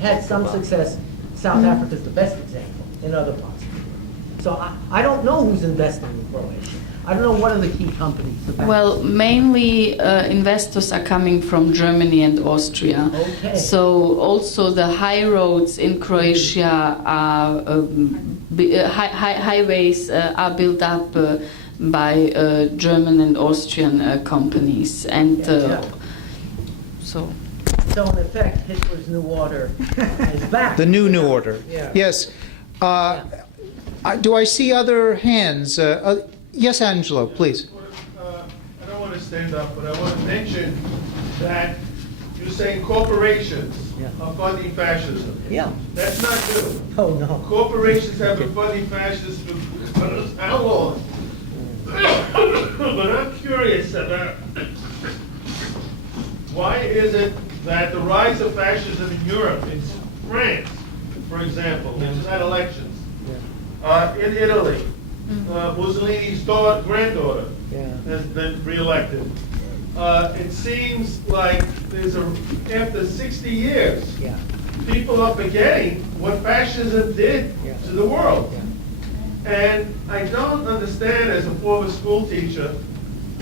had some success. South Africa is the best example in other parts of the world. So I don't know who's investing in Croatia. I don't know what are the key companies. Well, mainly investors are coming from Germany and Austria. Okay. So also the high roads in Croatia are highways are built up by German and Austrian companies, and so. So in effect, Hitler's New Order is back. The new order. Yeah. Yes. Do I see other hands? Yes, Angelo, please. I don't want to stand up, but I want to mention that you're saying corporations are funding fascism. Yeah. That's not true. Oh, no. Corporations have been funding fascism for how long? But I'm curious about why is it that the rise of fascism in Europe, in France, for example, which has had elections, in Italy, Mussolini's granddaughter has been reelected. It seems like after 60 years, people are forgetting what fascism did to the world. And I don't understand, as a former school teacher,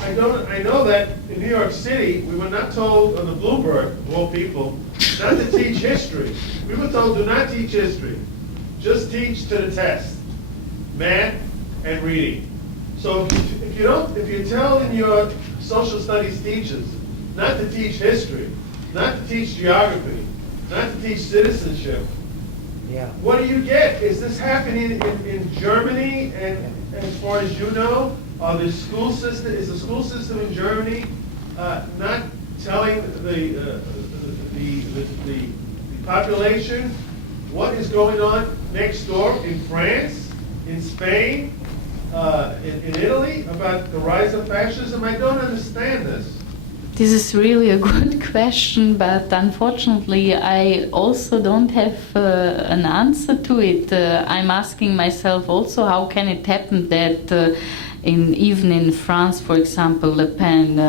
I know that in New York City, we were not told on the Bloomberg, of all people, not to teach history. We were told, do not teach history. Just teach to the test. Math and reading. So if you're telling your social studies teachers not to teach history, not to teach geography, not to teach citizenship, what do you get? Is this happening in Germany and as far as you know, is the school system in Germany not telling the population what is going on next door in France, in Spain, in Italy, about the rise of fascism? I don't understand this. This is really a good question, but unfortunately I also don't have an answer to it. I'm asking myself also, how can it happen that even in France, for example, Le Pen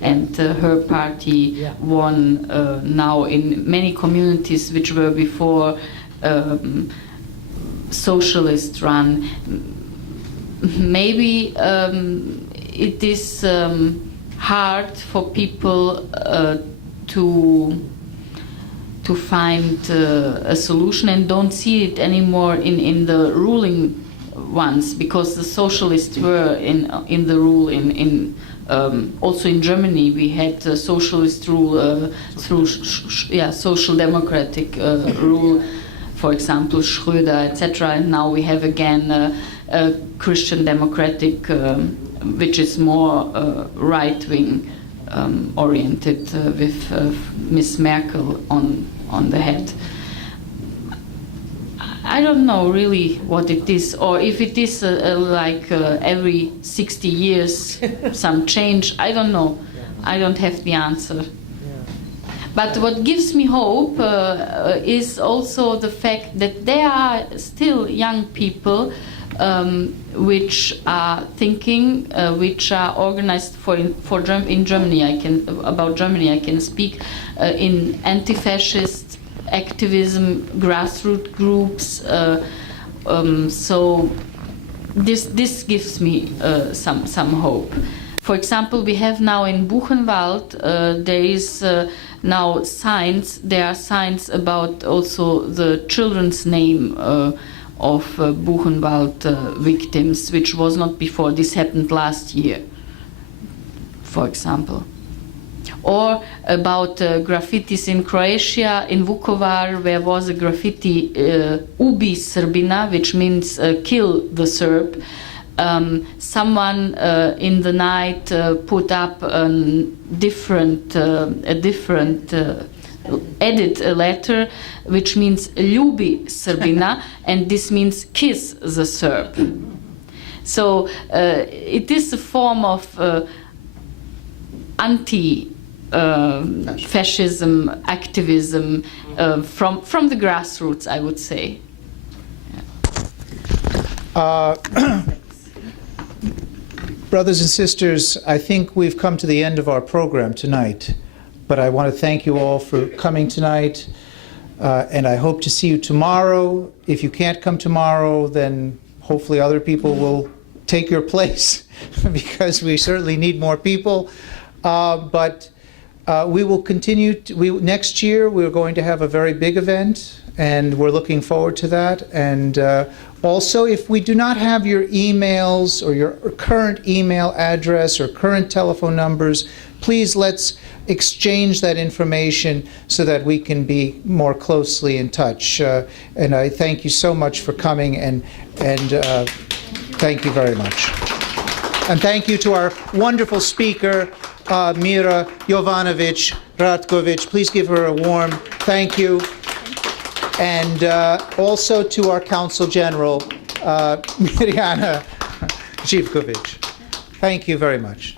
and her party won now in many communities which were before socialist run. Maybe it is hard for people to find a solution and don't see it anymore in the ruling ones, because the socialists were in the rule in also in Germany we had socialist rule through social democratic rule, for example Schröder, etc. And now we have again a Christian democratic which is more right-wing oriented with Miss Merkel on the head. I don't know really what it is, or if it is like every 60 years some change. I don't know. I don't have the answer. But what gives me hope is also the fact that there are still young people which are thinking, which are organized in Germany. About Germany I can speak in anti-fascist activism, grassroots groups. So this gives me some hope. For example, we have now in Buchenwald there is now signs. There are signs about also the children's name of Buchenwald victims, which was not before. This happened last year, for example. Or about graffitis in Croatia, in Vukovar, there was a graffiti, Ubi Srbina, which means kill the Serb. Someone in the night put up a different edit a letter, which means Ljubi Srbina, and this means kiss the Serb. So it is a form of anti-fascism activism from the grassroots, I would say. Brothers and sisters, I think we've come to the end of our program tonight, but I want to thank you all for coming tonight, and I hope to see you tomorrow. If you can't come tomorrow, then hopefully other people will take your place, because we certainly need more people. But we will continue. Next year, we're going to have a very big event, and we're looking forward to that. And also, if we do not have your emails or your current email address or current telephone numbers, please let's exchange that information so that we can be more closely in touch. And I thank you so much for coming, and thank you very much. And thank you to our wonderful speaker, Mira Jovanović-Ratković. Please give her a warm thank you. And also to our Consul General, Mira Jovanović. Thank you very much.